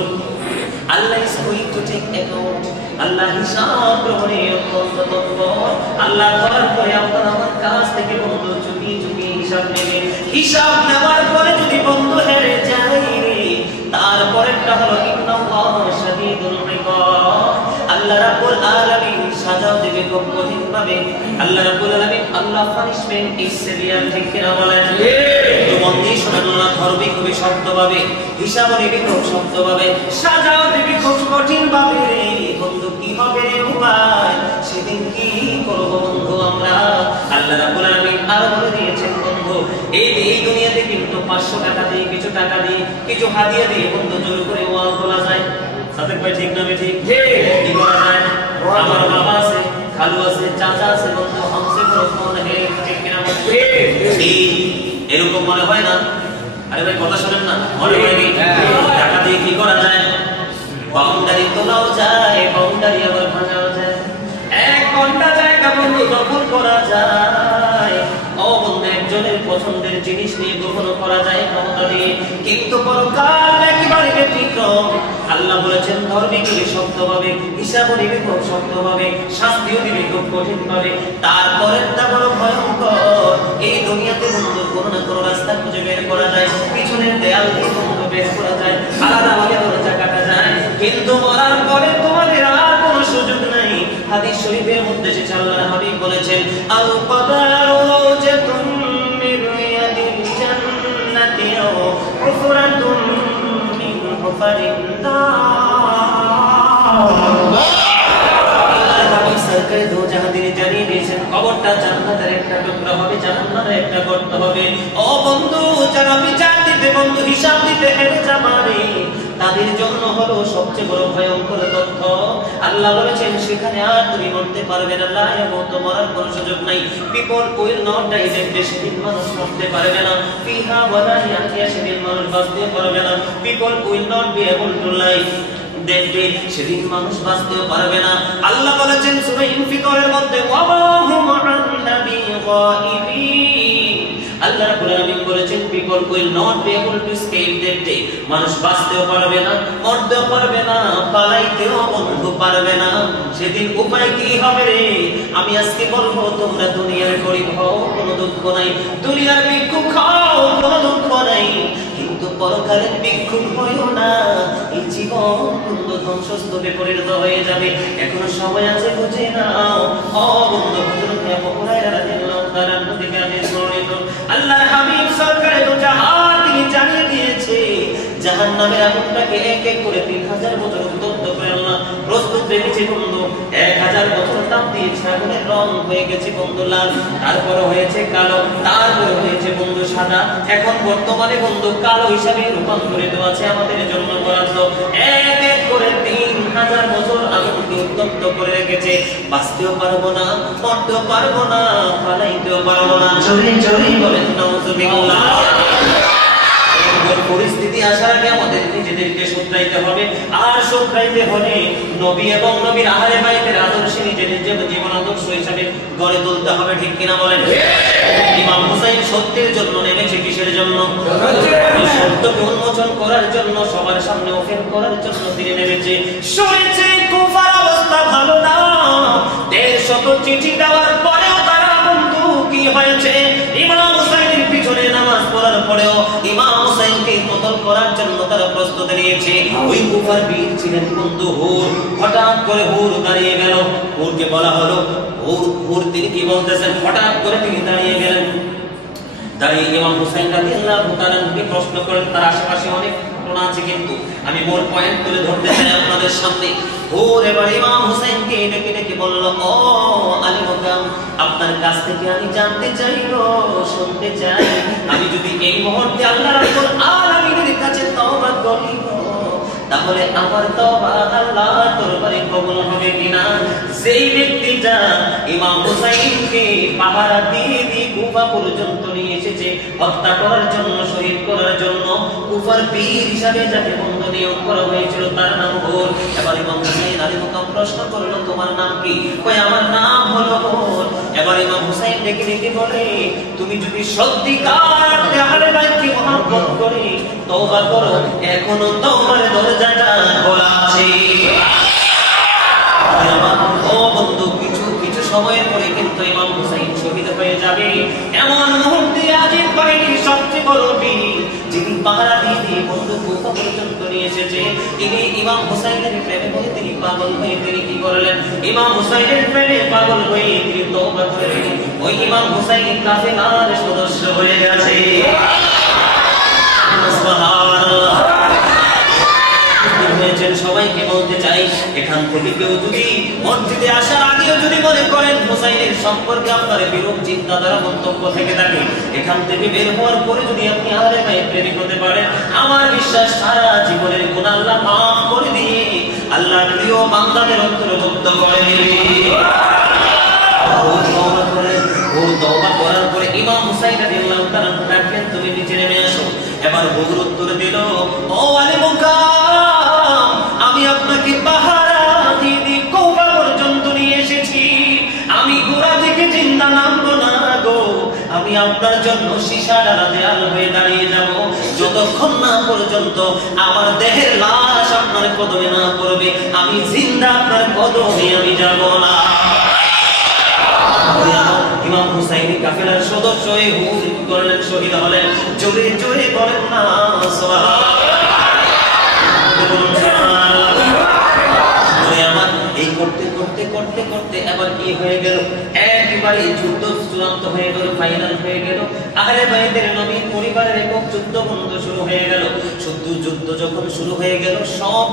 আল্লাহ is going to take account. আল্লাহ হিসাব গ্রহণে অত্যন্ত তৎপর। আল্লাহ ধরার পরে আপনার আমার কাছ থেকে বন্ধু চুপি চুপি হিসাব নেবে। হিসাব নেওয়ার পরে যদি বন্ধু হেরে যায় রে, তারপরেরটা হলো ইন্নাল্লাহা শাদীদুল ইকাব। আল্লাহ রাব্বুল আলামিন সাজাও দেবে খুব কঠিন ভাবে। আল্লাহ রাব্বুল আলামিন আল্লাহ পানিশমেন্ট ইজ সিভিয়ার। ঠিক কিনা বলেন? তো বন্ধু শুনুন, আল্লাহ ধরবে খুবই শক্ত ভাবে, হিসাব নেবে খুব শক্ত ভাবে, সাজাও দেবে খুব কঠিন ভাবে রে বন্ধু। কি হবে রে উপায়? সেদিন কি করব বন্ধু আমরা? আল্লাহ রাব্বুল আলামিন আরো বলে দিয়েছেন বন্ধু, এই দুনিয়াতে কিন্তু 500 টাকা দিয়ে, কিছু টাকা দিয়ে, কিছু হাদিয়া দিয়ে বন্ধু জোর করে ওয়াল তোলা যায়। সাথে ভাই ঠিক না? ঠিক কি করা যায়? আমার বাবা আছে, খালু আছে, চাচা আছে বন্ধু, हमसे প্রশ্ন হে ঠিক কিনা? এরকম মনে হয় না? আরে ভাই কথা শুনেন না, মনে হয় কি টাকা দিয়ে কি করা যায়? বাউন্ডারি তোলাও যায়, বাউন্ডারি আবার ভাঙাও যায়। 1 ঘন্টা জায়গা বন্ধু দখল করা যায়। ও বন্ধু, একজনের পছন্দের জিনিস নিয়ে গ্রহণ করা যায় ক্ষমতা দিয়ে, কিন্তু পরকাল একেবারে ব্যতিক্রম। আল্লাহ বলেছেন ধরবি কি শক্তভাবে, হিসাব নিবি খুব শক্তভাবে, শাস্তিও দিবি খুব কঠিন ভাবে। তারপরেরটা বড় ভয়ঙ্কর। এই দুনিয়াতে বন্ধু কোনো না কোনো রাস্তা খুঁজে বের করা যায়, পিছনের দেয়াল দিয়ে বন্ধু বের করা যায়, আলাদাভাবে দরজা কাটা যায়, কিন্তু মরার পরে তোমাদের আর কোনো সুযোগ নাই। হাদিস শরীফের মধ্যে সে আল্লাহর হাবিব বলেছেন, আল কদারু জাতুম মির রিয়াদিল জান্নাতি আও উফরাতুম মিন হুফারিন সরকারে দো জাহাদিনে জানিয়ে দিয়েছেন কবরটা জান্নাতের একটা টুকরা হবে, জাহান্নামের একটা গর্ত হবে। ও বন্ধু, যারা বিচার দিতে বন্ধু হিসাব দিতে হেরে যাবে, তাদের জন্য হলো সবচেয়ে বড় ভয়ঙ্কর তথ্য। আল্লাহ বলেছেন সেখানে আর তুমি মরতে পারবে না, লা ইয়ামুত, মরার কোনো সুযোগ নাই। পিপল উইল নট ডাই, সেদিন মানুষ মরতে পারবে না। ফিহা ওয়ালা ইয়াহিয়া, সেদিন মানুষ বাঁচতে পারবে না। People will not be able to live, দেখবে সেদিন মানুষ বাঁচতেও পারবে না। আল্লাহ বলেছেন সূরা ইনফিতরের মধ্যে, ওয়া হুম আন নাবি গায়িবিন। আল্লাহ রাব্বুল আলামিন বলেছেন people will not be able to escape that day. মানুষ বাঁচতেও পারবে না, মরতেও পারবে না, পালাইতেও বন্ধু পারবে না। সেদিন উপায় কি হবে রে? আমি আজকে বলবো, তোমরা দুনিয়ার গরিব হও, কোনো দুঃখ নাই, দুনিয়ার ভিক্ষুক হও, কোনো দুঃখ নাই, কিন্তু পরকালের ভিক্ষুক হইও না। এই জীবন বন্ধু ধ্বংসস্তূপে পরিণত হয়ে যাবে। এখনো সময় আছে, বুঝে নাও। ও বন্ধু, হযরত আবু হুরায়রা রাদিয়াল্লাহু তাআলা থেকে হাদিস বর্ণিত, আল্লাহর হাবিব সরকারে দু জাহান তিনি জানিয়ে দিয়েছে জাহান্নামের আগুনটাকে এক এক করে 3000 বছর উত্তপ্ত করে আল্লাহ প্রস্তুত রেখেছে বন্ধু। 1000 বছর তাপ দিয়েছে, আগুনের রং হয়ে গেছে বন্ধু লাল, তারপর হয়েছে কালো, তারপর হয়েছে বন্ধু সাদা, এখন বর্তমানে বন্ধু কালো হিসাবে রূপান্তরিত আছে আমাদের জন্য বরাদ্দ। এক এক করে 3000 বছর আগুনকে উত্তপ্ত করে রেখেছে। বাঁচতেও পারবো না, মরতেও পারবো না, পালাইতেও পারবো না। জোরে জোরে বলেন নাউযুবিল্লাহ। পরিস্থিতি আসার আগে আমাদের নিজেদেরকে শুধরাইতে হবে। আর শুধরাইতে হলে নবী এবং নবীর আহলে বাইতের আদর্শে নিজেদের জীবন আদর্শ হিসাবে গড়ে তুলতে হবে। ঠিক কিনা বলেন? ইমাম হুসাইন সত্যের জন্য নেমেছে, কিসের জন্য? সত্যকে উন্মোচন করার জন্য, সবার সামনে ওপেন করার জন্য তিনি নেমেছে। শুনেছে কুফার অবস্থা ভালো না, 150 চিঠি দেওয়ার পরেও তারা বন্ধু হয়েছে ইমাম হুসাইনের পিছনে নামাজ পড়ার পরেও ইমাম হুসাইনকে কতল করার জন্য তারা প্রস্তুতি নিয়েছে। ওই কুফার বীর ছিলেন বন্ধু হুর। হঠাৎ করে হুর দাঁড়িয়ে গেল। হুরকে বলা হলো, হুর তিনি কি বলতেছেন? হঠাৎ করে তিনি দাঁড়িয়ে গেলেন। দাঁড়িয়ে ইমাম হুসাইন রাদিয়াল্লাহু তাআলা প্রশ্ন করেন। তার আশেপাশে অনেক ঘটনা আছে, কিন্তু আমি মোর পয়েন্ট তুলে ধরতে চাই আপনাদের সামনে। হুর এবার ইমাম হুসাইনকে ডেকে ডেকে বলল, ও আলী মুকাম, আপনার কাছ থেকে আমি জানতে চাই, শুনতে চাই, আমি যদি এই মুহূর্তে আল্লাহ রাব্বুল আলামিনের কাছে তওবা করি, তাহলে আমার তওবা আল্লাহর দরবারে কবুল হবে কিনা? যেই ব্যক্তিটা ইমাম হুসাইনকে পাহারা দিয়ে কুফা পর্যন্ত নিয়ে এসেছে হত্যা করার জন্য, শহীদ করার জন্য, কুফার বীর হিসাবে যাকে বন্ধু নিয়োগ করা হয়েছিল তার নাম হুর। এবার ইমাম হুসাইন আলী মুকাম প্রশ্ন করলো, তোমার নাম কি? কই আমার নাম হলো হুর। এবার ইমাম হুসাইন ডেকে ডেকে বলে, তুমি যদি সত্যিকার আহলে বাইতকে মহব্বত করে তওবা করো, এখনো তওবার দরজাটা খোলা আছে। ও বন্ধু, কিছু সময়ের পরে কিন্তু ইমাম হুসাইন শহীদ হয়ে যাবে। এমন মুহূর্তে আজিব বাহিনীর সবচেয়ে বড় বীর, যিনি পাহারা দিয়ে বন্ধু কুফা পর্যন্ত নিয়ে এসেছে, তিনি ইমাম হুসাইনের প্রেমে পড়ে তিনি পাগল হয়ে তিনি কি করলেন? ইমাম হুসাইনের প্রেমে পাগল হয়ে তিনি তওবা করলেন। ওই ইমাম হুসাইন কাফেলার সদস্য হয়ে গেছে। সুবহানাল্লাহ। সবাইকে বলতে চাই, এখান থেকে কেউ যদি মসজিদে আসার আগেও যদি মনে করেন হুসাইনের সম্পর্কে আপনার বিরূপ চিন্তাধারা মন্তব্য থেকে থাকে, এখান থেকে বের হওয়ার পরে যদি আপনি আহলে বাইত প্রেমিক হতে পারেন, আমার বিশ্বাস সারা জীবনের গুনাহ আল্লাহ মাফ করে দিয়ে আল্লাহর প্রিয় বান্দাদের অন্তর্ভুক্ত করে নেবে। ও তওবা করার পরে ইমাম হুসাইন রাদিয়াল্লাহু তাআলা ডাকলেন, তুমি নিচে নেমে আসো। এবার হুজুর উত্তর দিল, ও আলী মুকাম, আমি আপনাকে পাহারা দিয়ে কুফা পর্যন্ত নিয়ে এসেছি, আমি ঘোড়া থেকে জিন্দা নামবো না গো, আমি আপনার জন্য সীসার দেয়াল হয়ে দাঁড়িয়ে যাব, যতক্ষণ না পর্যন্ত আমার দেহের লাশ আপনার কদমে না পড়বে, আমি জিন্দা আপনার কদমে আমি যাব না। ইমাম হুসাইনি কাফেলার সদস্য হয়ে হুর করলেন, শহীদ হলেন। জোরে জোরে বলেন না সুবহানাল্লাহ। এই করতে করতে করতে করতে এবার কি হয়ে গেল? একেবারে যুদ্ধ চূড়ান্ত হয়ে গেল, ফাইনাল হয়ে গেল। আহলে বাইতের নবীর পরিবারের একক যুদ্ধ বন্ধ শুরু হয়ে গেল। শুধু যুদ্ধ যখন শুরু হয়ে গেল, সব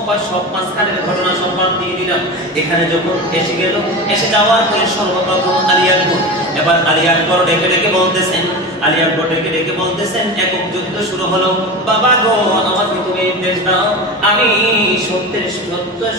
মাঝখানের ঘটনা সব বাদ দিয়ে দিলাম। এখানে যখন এসে যাওয়ার পরে সর্বপ্রথম আলী আকবর, এবার আলী আকবর ডেকে ডেকে বলতেছেন, একক যুদ্ধ শুরু হলো, বাবা গো আমাকে তুমি নির্দেশ দাও, আমি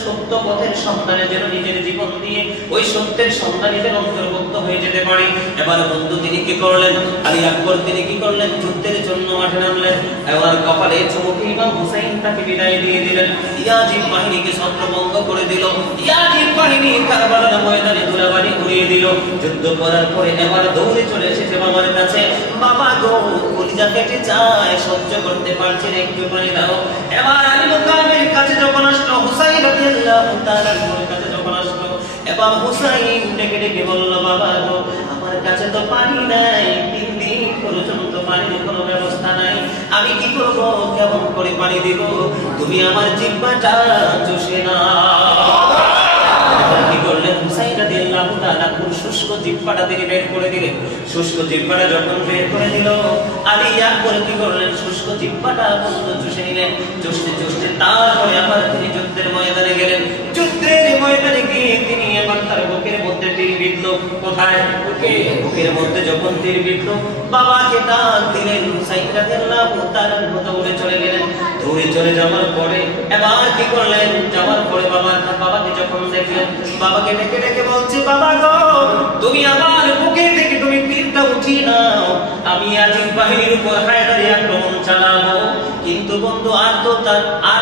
সত্য পথের সন্ধানে যেন নিজের জীবন দিয়ে ওই সত্যের সন্ধানীদের অন্তর্ভুক্ত হয়ে যেতে পারি। এবার বন্ধু তিনি কি করলেন? আলী আকবর তিনি কি করলেন? যুদ্ধের জন্য মাঠে নামলেন। এবার কপালে চমকে ইমাম হুসাইন তাকে বিদায় দিয়ে দিলেন। ইয়াজিদ বাহিনীকে ছত্রভঙ্গ করে দিল। ইয়াজিদ বাহিনী কারবালার ময়দানে ধুলাবালি উড়িয়ে দিল। যুদ্ধ করার পরে এবার দৌড়ে চলে এসেছে বাবার কাছে, বাবা গো কলিজা ফেটে যায়, সহ্য করতে পারছি না, একটু পানি দাও। এবার আলী মুকামের কাছে যখন আসলো, হুসাইন রাদিয়াল্লাহু তাআলার কাছে যখন আসলো, এবার হুসাইন ডেকে ডেকে বলল, বাবা গো আমার কাছে তো পানি নাই, 3 দিন পর্যন্ত পানির কোনো ব্যবস্থা নাই, আমি কি করব, কেমন করে পানি দেব? তুমি আমার জিহ্বাটা চষে নাও। কি করলেন হুসাইন রাদিয়াল্লাহু তাআলা? শুষ্ক জিহ্বাটা তিনি বের করে দিলেন। শুষ্ক জিহ্বাটা যখন বের করে দিল, আলী আকবর কি করলেন? শুষ্ক জিহ্বাটা বন্ধ চষে নিলেন। চষতে তারপরে আবার তিনি যুদ্ধের ময়দানে গেলেন। যুদ্ধের ময়দানে গিয়ে তিনি এবার তার বুকের মধ্যে তীর বিঁধল। কোথায়? বুকের মধ্যে যখন তীর বিঁধল, বাবাকে ডাক দিলেন। হুসাইন রাদিয়াল্লাহু তাআলা দৌড়ে চলে গেলেন। দৌড়ে চলে যাওয়ার পরে এবার কি করলেন? যাওয়ার পরে বাবাকে যখন দেখলেন, বাবাকে ডেকে ডেকে বলছে, বাবা গো তুমি আমার বুকে থেকে তুমি তীরটা উঠিয়ে নাও, আমি আজিব বাহিনীর উপর হায়দারি আক্রমণ চালাবো। কিন্তু বন্ধু আর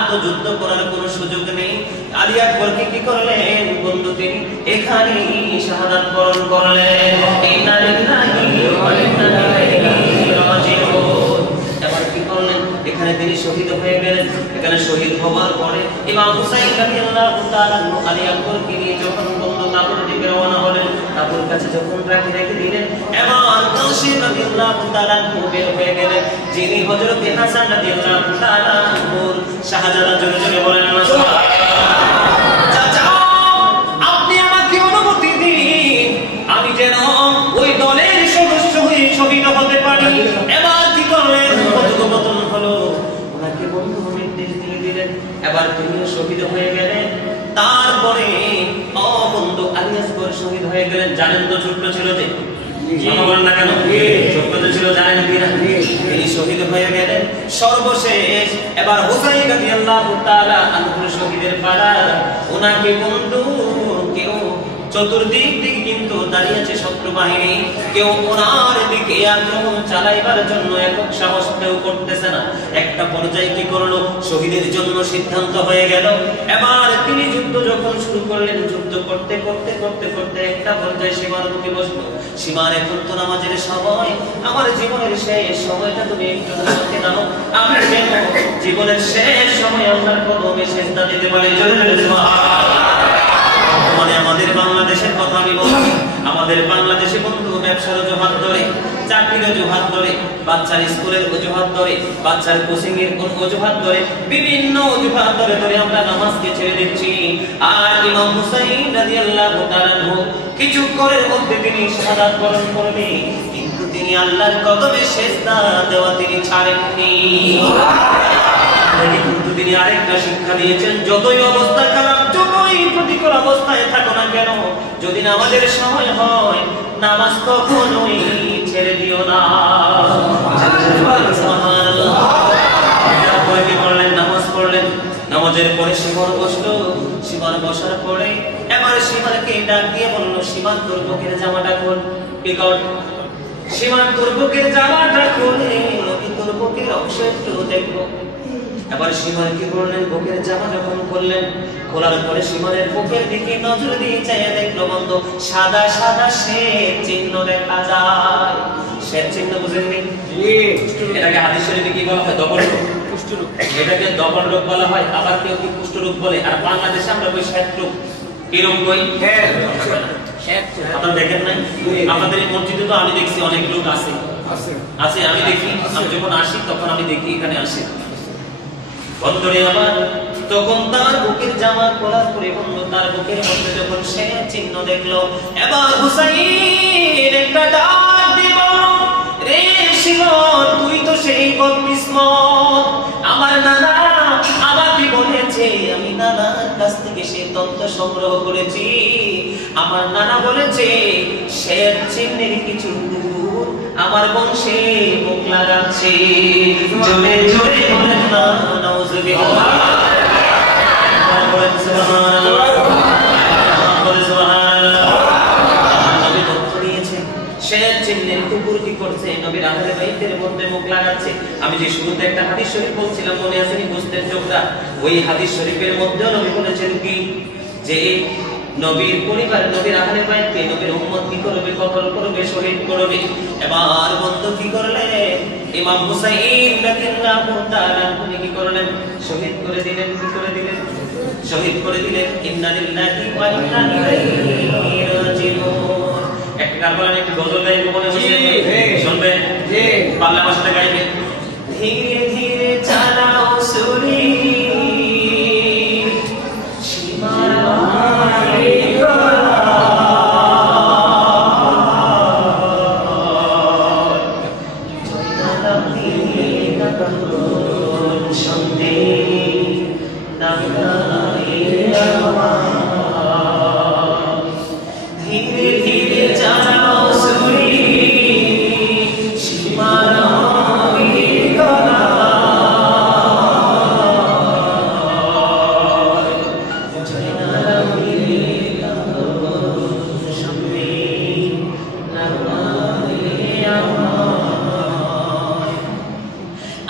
তো যুদ্ধ করার কোনো সুযোগ নেই। আলী আকবরকে কি করলেন? বন্ধু তিনি এখানেই শাহাদাত বরণ করলেন। ইন্না লিল্লাহি ওয়া ইন্না ইলাইহি রাজিউন। এবার কি করলেন? এখানে তিনি শহীদ হয়ে গেলেন। এখানে শহীদ হওয়ার পরে ইমাম হুসাইন রাদিয়াল্লাহু তাআলা আলী আকবরকে নিয়ে যখন বন্ধু তাবুর দিকে রওনা হলেন, আবুর কাছে যখন রেখে দিলেন, এবার কাসিম রাদিয়াল্লাহু তাআলা বের হয়ে গেলেন। যিনি হযরত হাসান রাদিয়াল্লাহু তাআলা আনহুর শাহজাদা, জোরে জোরে বলেন না সুবহানাল্লাহ। চাচা, আপনি আমাকে অনুমতি দিন, আমি যেন ওই দলের সদস্য হয়ে শহীদ হতে পারি। এবার কি করলেন? কথোপকথন হলো, ওনাকে বন্ধু নির্দেশ দিয়ে দিলেন, এবার তিনিও শহীদ হয়ে গেলেন। তারপরে বন্ধু আলী আসগর শহীদ হয়ে গেলেন। জানেন তো ছোট্ট ছিল যে, না কেন ছোট্ট ছিল জানেন কিনা? তিনি শহীদ হয়ে গেলেন। সর্বশেষ এবার হুসাইন রাদিয়াল্লাহু তাআলা আনহু শহীদের পালা। ওনাকে বন্ধু কেউ চতুর্দিক দিকে কিন্তু দাঁড়িয়ে আছে শত্রু বাহিনী, কেউ ওনার দিকে আক্রমণ চালাইবার জন্য একক সাহস কেউ করতেছে না। একটা পর্যায়ে কি করলো? শহীদের জন্য সিদ্ধান্ত হয়ে গেল। এবার তিনি যুদ্ধ যখন শুরু করলেন, যুদ্ধ করতে করতে করতে করতে একটা পর্যায়ে সীমার মুখে বসলো। সীমার এখন তো নামাজের সময়, আমার জীবনের শেষ সময়টা তুমি একটু নামাজে নাও, আমি যেন জীবনের শেষ সময় আপনার কদমে সেজদা দিতে পারি। মানে আমাদের বাংলাদেশের কথা আমি বলছি, আমাদের বাংলাদেশে বন্ধু ব্যবসার অজুহাত ধরে, চাকরির অজুহাত ধরে, বাচ্চার স্কুলের অজুহাত ধরে, বাচ্চার কোচিং এর অজুহাত ধরে, বিভিন্ন অজুহাত ধরে ধরে আমরা নামাজকে ছেড়ে দিচ্ছি। আর ইমাম হুসাইন রাদিয়াল্লাহু তাআলা কিছুক্ষণের মধ্যে তিনি শাহাদাত বরণ করবেন, কিন্তু তিনি আল্লাহর কদমে সেজদা দেওয়া তিনি ছাড়েননি। কিন্তু তিনি আরেকটা শিক্ষা দিয়েছেন, যতই অবস্থা খারাপ, যতই প্রতিকূল অবস্থায় থাকো না কেন, যদি নামাজের সময় হয়, নামাজ কখনোই ছেড়ে দিও না। নামাজ পড়লেন, নামাজের পরে সীমার বসলো। সীমার বসার পরে এবার সীমাকে ডাক দিয়ে বললো, সীমান তোর বুকের জামাটা খোল। কি কর? সীমান তোর বুকের জামাটা খোলে, আমি তোর বুকের অংশ একটু দেখবো। এবার সীমান কি করলেন? বুকের জামা যখন করলেন, খোলার পরে সীমানের বুকের দিকে নজর দিয়ে চাইয়া দেখলো বন্ধু সাদা সাদা শ্বেত চিহ্ন দেখা যায়। শ্বেত চিহ্ন বুঝেননি? এটাকে হাদিস শরীফে কি বলা হয়? দবল রোগ, কুষ্ঠ রোগ। এটাকে দবল রোগ বলা হয়, আবার কেউ কি কুষ্ঠ রোগ বলে। আর বাংলাদেশে আমরা ওই শ্বেত রোগ, কি রোগ কই? আপনারা দেখেন নাই? আমাদের এই মসজিদে তো আমি দেখছি অনেক লোক আছে, আছে আমি দেখি, আমি যখন আসি তখন আমি দেখি এখানে আসে বন্ধুরে আমার। তখন তার বুকের জামা খোলার পরে বন্ধু তার বুকের মধ্যে যখন সে চিহ্ন দেখলো, এবার হুসাইন একটা ডাক দিব, রে শিমন তুই তো সেই বদকিসমত, আমার নানা আমাকে বলেছে, আমি নানার কাছ থেকে সে তথ্য সংগ্রহ করেছি। আমার নানা বলেছে সে চিহ্নের কিছু কুকুর আমার বংশে মুখ লাগাচ্ছে। জোরে জোরে বলেন না নাউজুবিল্লাহ, বলেন সুবহানাল্লাহ, বলেন সুবহানাল্লাহ। নবী তথ্য দিয়েছেন সে চিহ্নের কুকুর কি করছে? নবীর আহলে বাইতের মধ্যে মুখ লাগাচ্ছে। আমি যে শুরুতে একটা হাদিস শরীফ বলছিলাম, মনে আছে নি? বুঝতেন চোখরা? ওই হাদিস শরীফের মধ্যে নবী বলেছেন কি, যে নবীর পরিবার, নবীর আহলে বাইতকে, নবীর উম্মত কি করবে? কতল করবে, শহীদ করবে। এবার বন্ধু কি করলেন? ইমাম হুসাইন রাদিয়াল্লাহু তাআলা উনি কি করলেন? শহীদ করে দিলেন। কি করে দিলেন? শহীদ করে দিলেন। ইন্না লিল্লাহি ওয়া ইন্না ইলাইহি রাজিউন। একটা কারবালার একটি গজল গাইব মনে হচ্ছে, শুনবেন? জি, বাংলা ভাষাতে গাইবেন। ধীরে ধীরে চালাও ছুরি,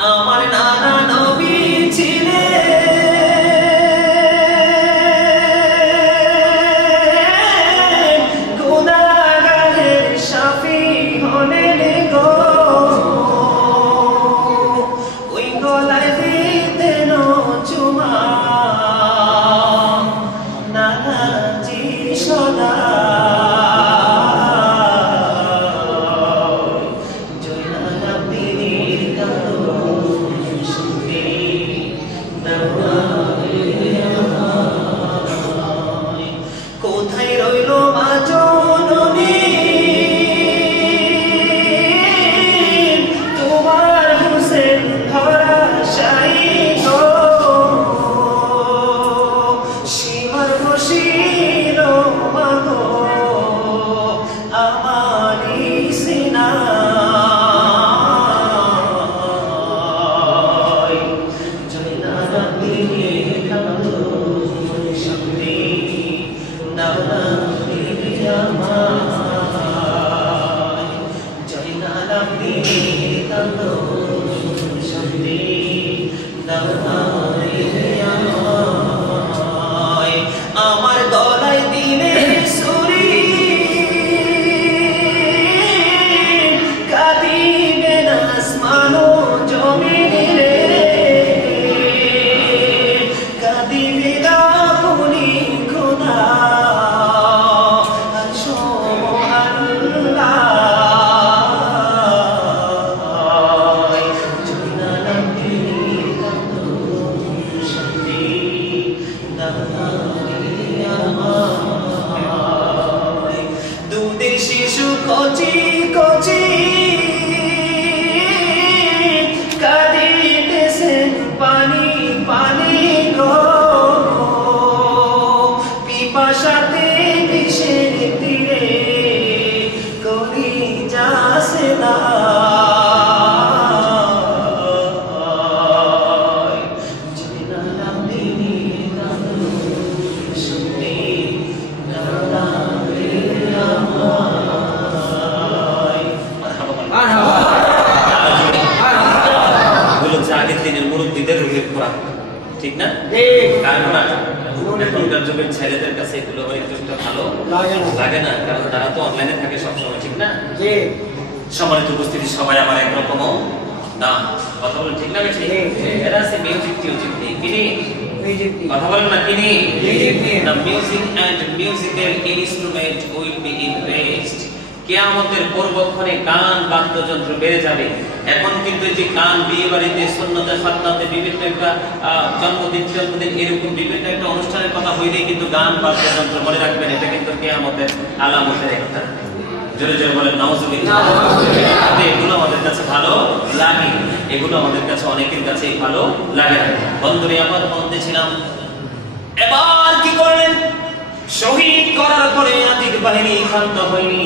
আমার না আগের দিনের মুরব্বীদের রুহে কোরআন, ঠিক না? এখনকার যুগের ছেলেদের কাছে এগুলো একটু ভালো লাগে না, কারণ তারা তো অনলাইনে থাকে সবসময়, ঠিক না? সম্মানিত উপস্থিতি, সবাই আমার একরকম না, কথা বলেন ঠিক না? এরা আছে মিউজিক টিউজিক নিয়ে, কিনি কথা বলেন না, কিনি the music and musical instrument will be increased. কিয়ামতের পূর্বক্ষণে গান বাদ্যযন্ত্র বেড়ে যাবে। এখন কিন্তু যে গান বিয়ে বাড়িতে, সুন্নতে, খাতনাতে, বিভিন্ন একটা জন্মদিন এরকম বিভিন্ন একটা অনুষ্ঠানের কথা হইলেই কিন্তু গান বাদ্যযন্ত্র, মনে রাখবেন এটা কিন্তু কিয়ামতের আলামতের একটা। জোরে জোরে বলেন নাউজুবিল্লাহ। এগুলো আমাদের কাছে ভালো লাগে, এগুলো আমাদের কাছে অনেকের কাছে ভালো লাগে না। বন্ধুরে আমার বলতেছিলাম, এবার কি করলেন? শহীদ করার পরে আজিদ বাহিনী ক্ষান্ত হয়নি,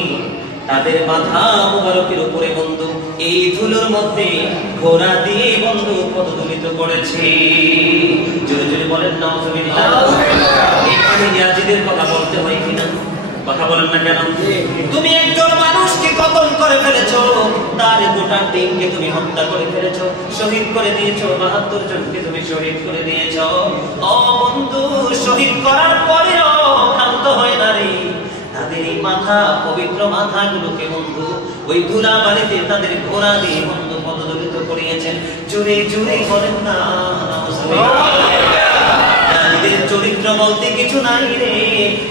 তাদের মাথা মুবারকের উপরে বন্ধু এই ধুলোর মধ্যে ঘোড়া দিয়ে বন্ধু পদদলিত করেছে। জোরে জোরে বলেন নাউজুবিল্লাহ। এখানে ইয়াজিদের কথা বলতে হয় কিনা? কথা বলেন না কেন? তুমি একজন মানুষকে কতল করে ফেলেছো, তার গোটা টিমকে তুমি হত্যা করে ফেলেছো, শহীদ করে দিয়েছো, ৭২ জনকে তুমি শহীদ করে দিয়েছো। ও বন্ধু, শহীদ করার পরেও ক্ষান্ত হয় না রে। তাদের এই মাথা, পবিত্র মাথাগুলোকে বন্ধু ওই ধুলা বাড়িতে তাদের ঘোড়া দিয়ে বন্ধু পদদলিত করিয়েছেন। জোরে জোরে বলেন না। চরিত্র বলতে কিছু নাই রে।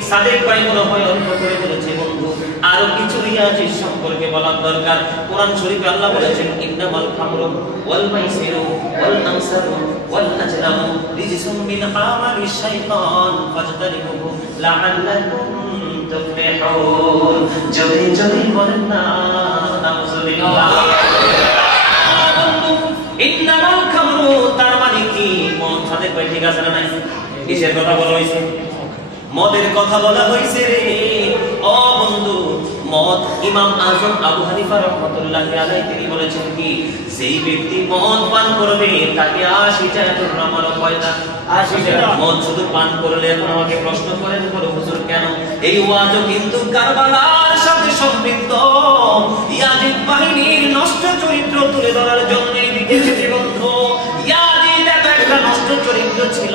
সাদেক ভাই মনে হয় অল্প করে বলেছে বন্ধু, আরো কিছু ইয়াজিদ সম্পর্কে বলার দরকার। কোরআন শরীফে আল্লাহ বলেছেন, ইন্নামাল খামরু ওয়াল মাইসিরু ওয়াল আনসাবু ওয়াল আজলামু রিজসুম মিন আমালিশ শাইতান ফাজতানিবুহু লাআল্লাকুম তুফলিহুন। জোরে জোরে বলেন না নাউজুবিল্লাহ। ইন্নামাল খামরু, তার মানে কি? মদ। সাদেক ভাই ঠিক আছে না নাই? কিসের কথা বলা হয়েছে? মদের কথা বলা হয়েছে রে। ও বন্ধু, মদ ইমাম আজম আবু হানিফা রাহমাতুল্লাহি আলাইহি তিনি বলেছেন কি, যেই ব্যক্তি মদ পান করবে তাকে ৮০টা জরিমানা কয়টা? ৮০টা। মদ শুধু পান করলে, এখন আমাকে প্রশ্ন করেন বলো হুজুর কেন? এই ওয়াজও কিন্তু কারবালার সাথে সম্পৃক্ত। ইয়াজিদ বাহিনীর নষ্ট চরিত্র তুলে ধরার জন্য এদিকে এসেছে বন্ধু। ইয়াজিদ একটা নষ্ট চরিত্র ছিল,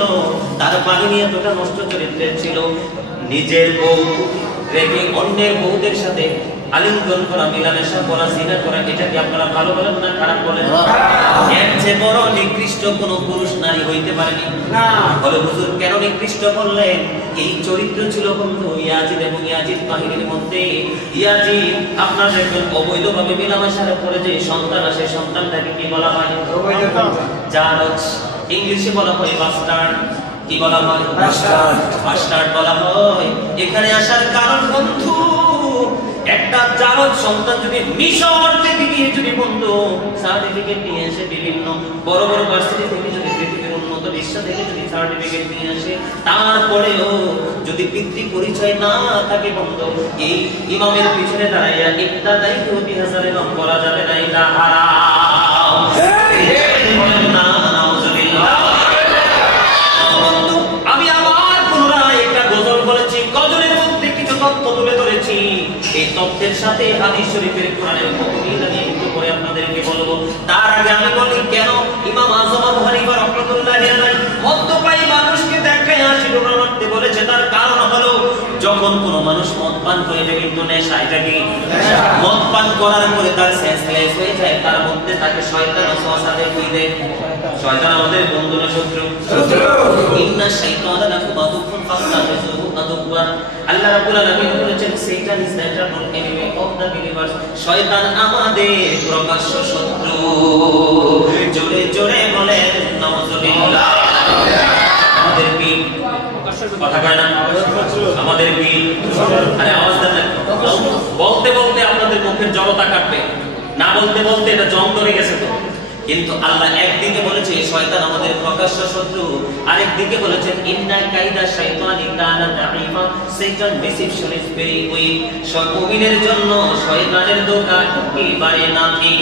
তার বাহিনী এতটা নষ্ট চরিত্রের ছিল, নিজের বউ রেখে অন্যের বউদের সাথে আলিঙ্গন করা, মিলামেশা করা, জিনা করা, এটা কি আপনারা ভালো বলেন না খারাপ বলেন? এর চেয়ে বড় নিকৃষ্ট কোন পুরুষ নারী হইতে পারেনি না। বলে হুজুর কেন নিকৃষ্ট বললেন? এই চরিত্র ছিল বন্ধু ইয়াজিদ এবং ইয়াজিদ বাহিনীর মধ্যে। ইয়াজিদ আপনার দেখবেন অবৈধভাবে মিলামেশার পরে যে সন্তান আসে, সন্তানটাকে কি বলা হয়? জারজ। ইংলিশে বলা হয় বাস্টার্ড। কি বলা হয়? বাস্টার্ড। বাস্টার্ড বলা হয়। এখানে আসার কারণ বন্ধু, একটা জারজ সন্তান যদি মিশর থেকে গিয়ে যদি বন্ধু সার্টিফিকেট নিয়ে এসে, বিভিন্ন বড় বড় ভার্সিটি থেকে যদি পৃথিবীর উন্নত বিশ্ব থেকে যদি সার্টিফিকেট নিয়ে আসে, তারপরেও যদি পিতৃ পরিচয় না থাকে বন্ধু, এই ইমামের পিছনে দাঁড়াইয়া ইত্তাদাই প্রতি হাজারে নাম করা যাবে না, এটা হারাম। আমি আবার পুনরায় একটা গজল বলেছি, গজলের মধ্যে কিছু তথ্য তুলে ধরেছি। এই তথ্যের সাথে হাদিস শরীফের কোরআনের মিল আমি একটু পরে আপনাদেরকে বলবো। তার আগে আমি বলি, কেন ইমাম আযম আবু হানিফা রাহমাতুল্লাহি আলাইহি মদ্যপায়ী মানুষকে দেখায় ৮০ ডলার মারতে বলেছে? তার কারণ হলো, যখন কোনো মানুষ মদ পান করে, এটা কিন্তু নেশা। এটা কি নেশা? মদ পান করার পরে তার সেন্সলেস হয়ে যায়, তার মধ্যে তাকে শয়তান ওয়াসওয়াসা দেখিয়ে দেয়। শয়তান আমাদের বন্ধু না শত্রু? শত্রু। ইন্না শাইতানা লাকুম আদুউন ফাত্তাখিযুহু আদুওয়া। আল্লাহ রাব্বুল আলামিন বলেছেন, Shaitan is the eternal enemy of the believers. শয়তান আমাদের প্রকাশ্য শত্রু। জোরে জোরে বলেন নাউজুবিল্লাহ। আমাদের কি কথা কয় না? আমাদের কি? আরে আওয়াজ দেন না। বলতে বলতে আপনাদের মুখের জড়তা কাটবে, না বলতে বলতে এটা জং ধরে গেছে তো। কিন্তু আল্লাহ একদিকে বলেছে শয়তান আমাদের প্রকাশ্য শত্রু, আরেকদিকে বলেছেন ইন্না কাইদা শাইতানি কানা দাঈফা। শয়তান ডিসিপশন ইজ ভেরি উইক। মুমিনের জন্য শয়তানের ধোঁকা একেবারে নাকি।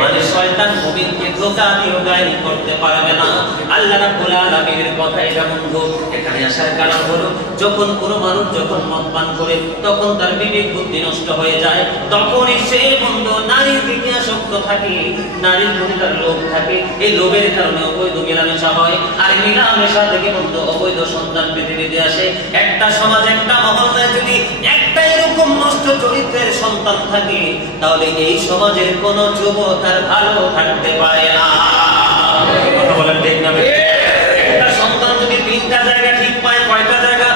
মানে শয়তান মুমিনকে ধোঁকা দিয়ে গায়েব করতে পারবে না। আল্লাহ রাব্বুল আলামিনের কথা এটা বন্ধু। এখানে আসার কারণ হলো যখন কোনো মানুষ যখন মদ পান করে তখন তার বিবেক বুদ্ধি নষ্ট হয়ে যায়, তখনই সে বন্ধু নারীর দিকে আসক্ত থাকে, নারীর প্রতি তার লোভ থাকে। এই লোভের কারণে অবৈধ মেলামেশা হয়, আর মেলামেশা থেকে বন্ধু অবৈধ সন্তান পৃথিবীতে আসে। একটা সমাজ একটা মহল্লায় যদি একটা এরকম নষ্ট চরিত্রের সন্তান থাকে, তাহলে এই সমাজের কোন যুবক আর ভালো থাকতে পারে না। কথা বলেন ঠিক না? একটা সন্তান যদি তিনটা জায়গা ঠিক পায়, কয়টা জায়গা?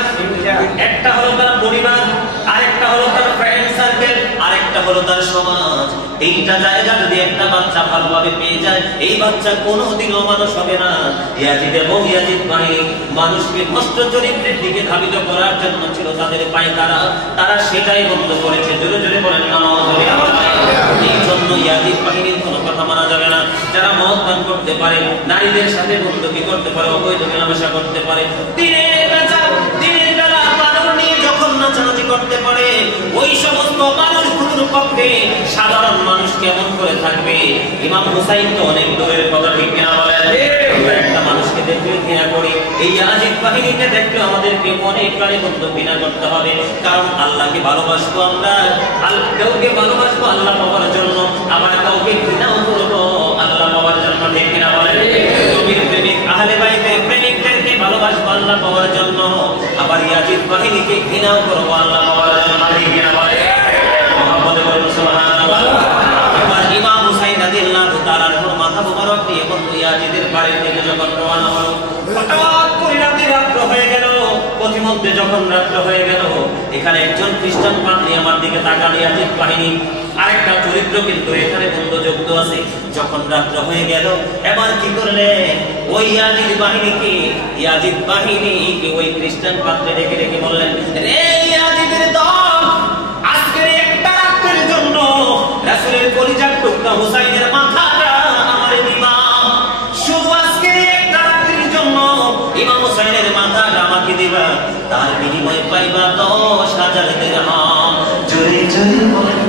একটা হলো তার পরিবার, আরেকটা হলো তার ফ্রেন্ড সার্কেল, আরেকটা হলো তার সমাজ। তিনটা জায়গা যদি একটা বাচ্চা ভালোভাবে পেয়ে যায়, এই বাচ্চা কোনোদিনও মানুষ হবে না। ইয়াজিদ এবং ইয়াজিদ ভাই মানুষকে নষ্ট চরিত্রের দিকে ধাবিত করার জন্য ছিল তাদের পায়ে তারা সেটাই বন্ধ করেছে। জোরে জোরে বলেন নাউযুবিল্লাহ। এই জন্য ইয়াজিদ বাহিনীর কোনো কথা মানা যাবে না। যারা মদ পান করতে পারে, নারীদের সাথে বন্ধুকি করতে পারে, অবৈধ মেলামেশা করতে পারে, দিনের বেলা পালন নিয়ে যখন নাচানাচি করতে পারে, ওই সমস্ত মানুষগুলোর পক্ষে সাধারণ মানুষ কেমন করে থাকবে? ইমাম হুসাইন তো অনেক দূরের কথা, ঠিক কিনা বলেন? একটা মানুষকে দেখলে ঘৃণা করি, এই ইয়াজিদ বাহিনীকে দেখলে আমাদেরকে অনেক প্রাণী বন্ধু ঘৃণা করতে হবে। কারণ আল্লাহকে ভালোবাসবো আমরা, কাউকে ভালোবাসবো আল্লাহ পাওয়ার জন্য, আবার কাউকে ঘৃণাও করবো আল্লাহ পাওয়ার জন্য, ঠিক কিনা বলেন? নবীর প্রেমিক আহলে বাইতের প্রেমিকদেরকে ভালোবাসবো আল্লাহ পাওয়ার জন্য, আবার ইয়াজিদ বাহিনীকে ঘৃণাও করবো আল্লাহ পাওয়ার জন্য, ঠিক কিনা বলেন? মুহাম্মদ রাসূলুল্লাহ। এবার ইমাম হুসাইন রাদিয়াল্লাহু তাআলা আনহুর মাথা মোবারক দিয়ে বন্ধু ইয়াজিদের বাড়ি থেকে যখন রওনা হলো, হঠাৎ করে রাত্র হয়ে গেল। পথিমধ্যে যখন রাত্র হয়ে গেল, এখানে একজন খ্রিস্টান পাদ্রী আমার দিকে তাকাল, ইয়াজিদ বাহিনী আরেকটা চরিত্র কিন্তু এখানে বন্ধু যুক্ত আছে। যখন রাত্র হয়ে গেল, এবার কি করলেন? ওই ইয়াজিদ বাহিনীকে ওই খ্রিস্টান পাদ্রী ডেকে ডেকে বললেন, রে ইয়াজিদের দল, আজকের একটা রাতের জন্য রাসূলের কলিজার টুকরা হুসাইনের মাথাটা আমারে দিবা। শুধু আজকের একটা রাতের জন্য ইমাম হুসাইনের মাথাটা আমাকে দিবা, তার বিনিময়ে পাইবা 10,000 দিরহাম। জোরে জোরে বলেন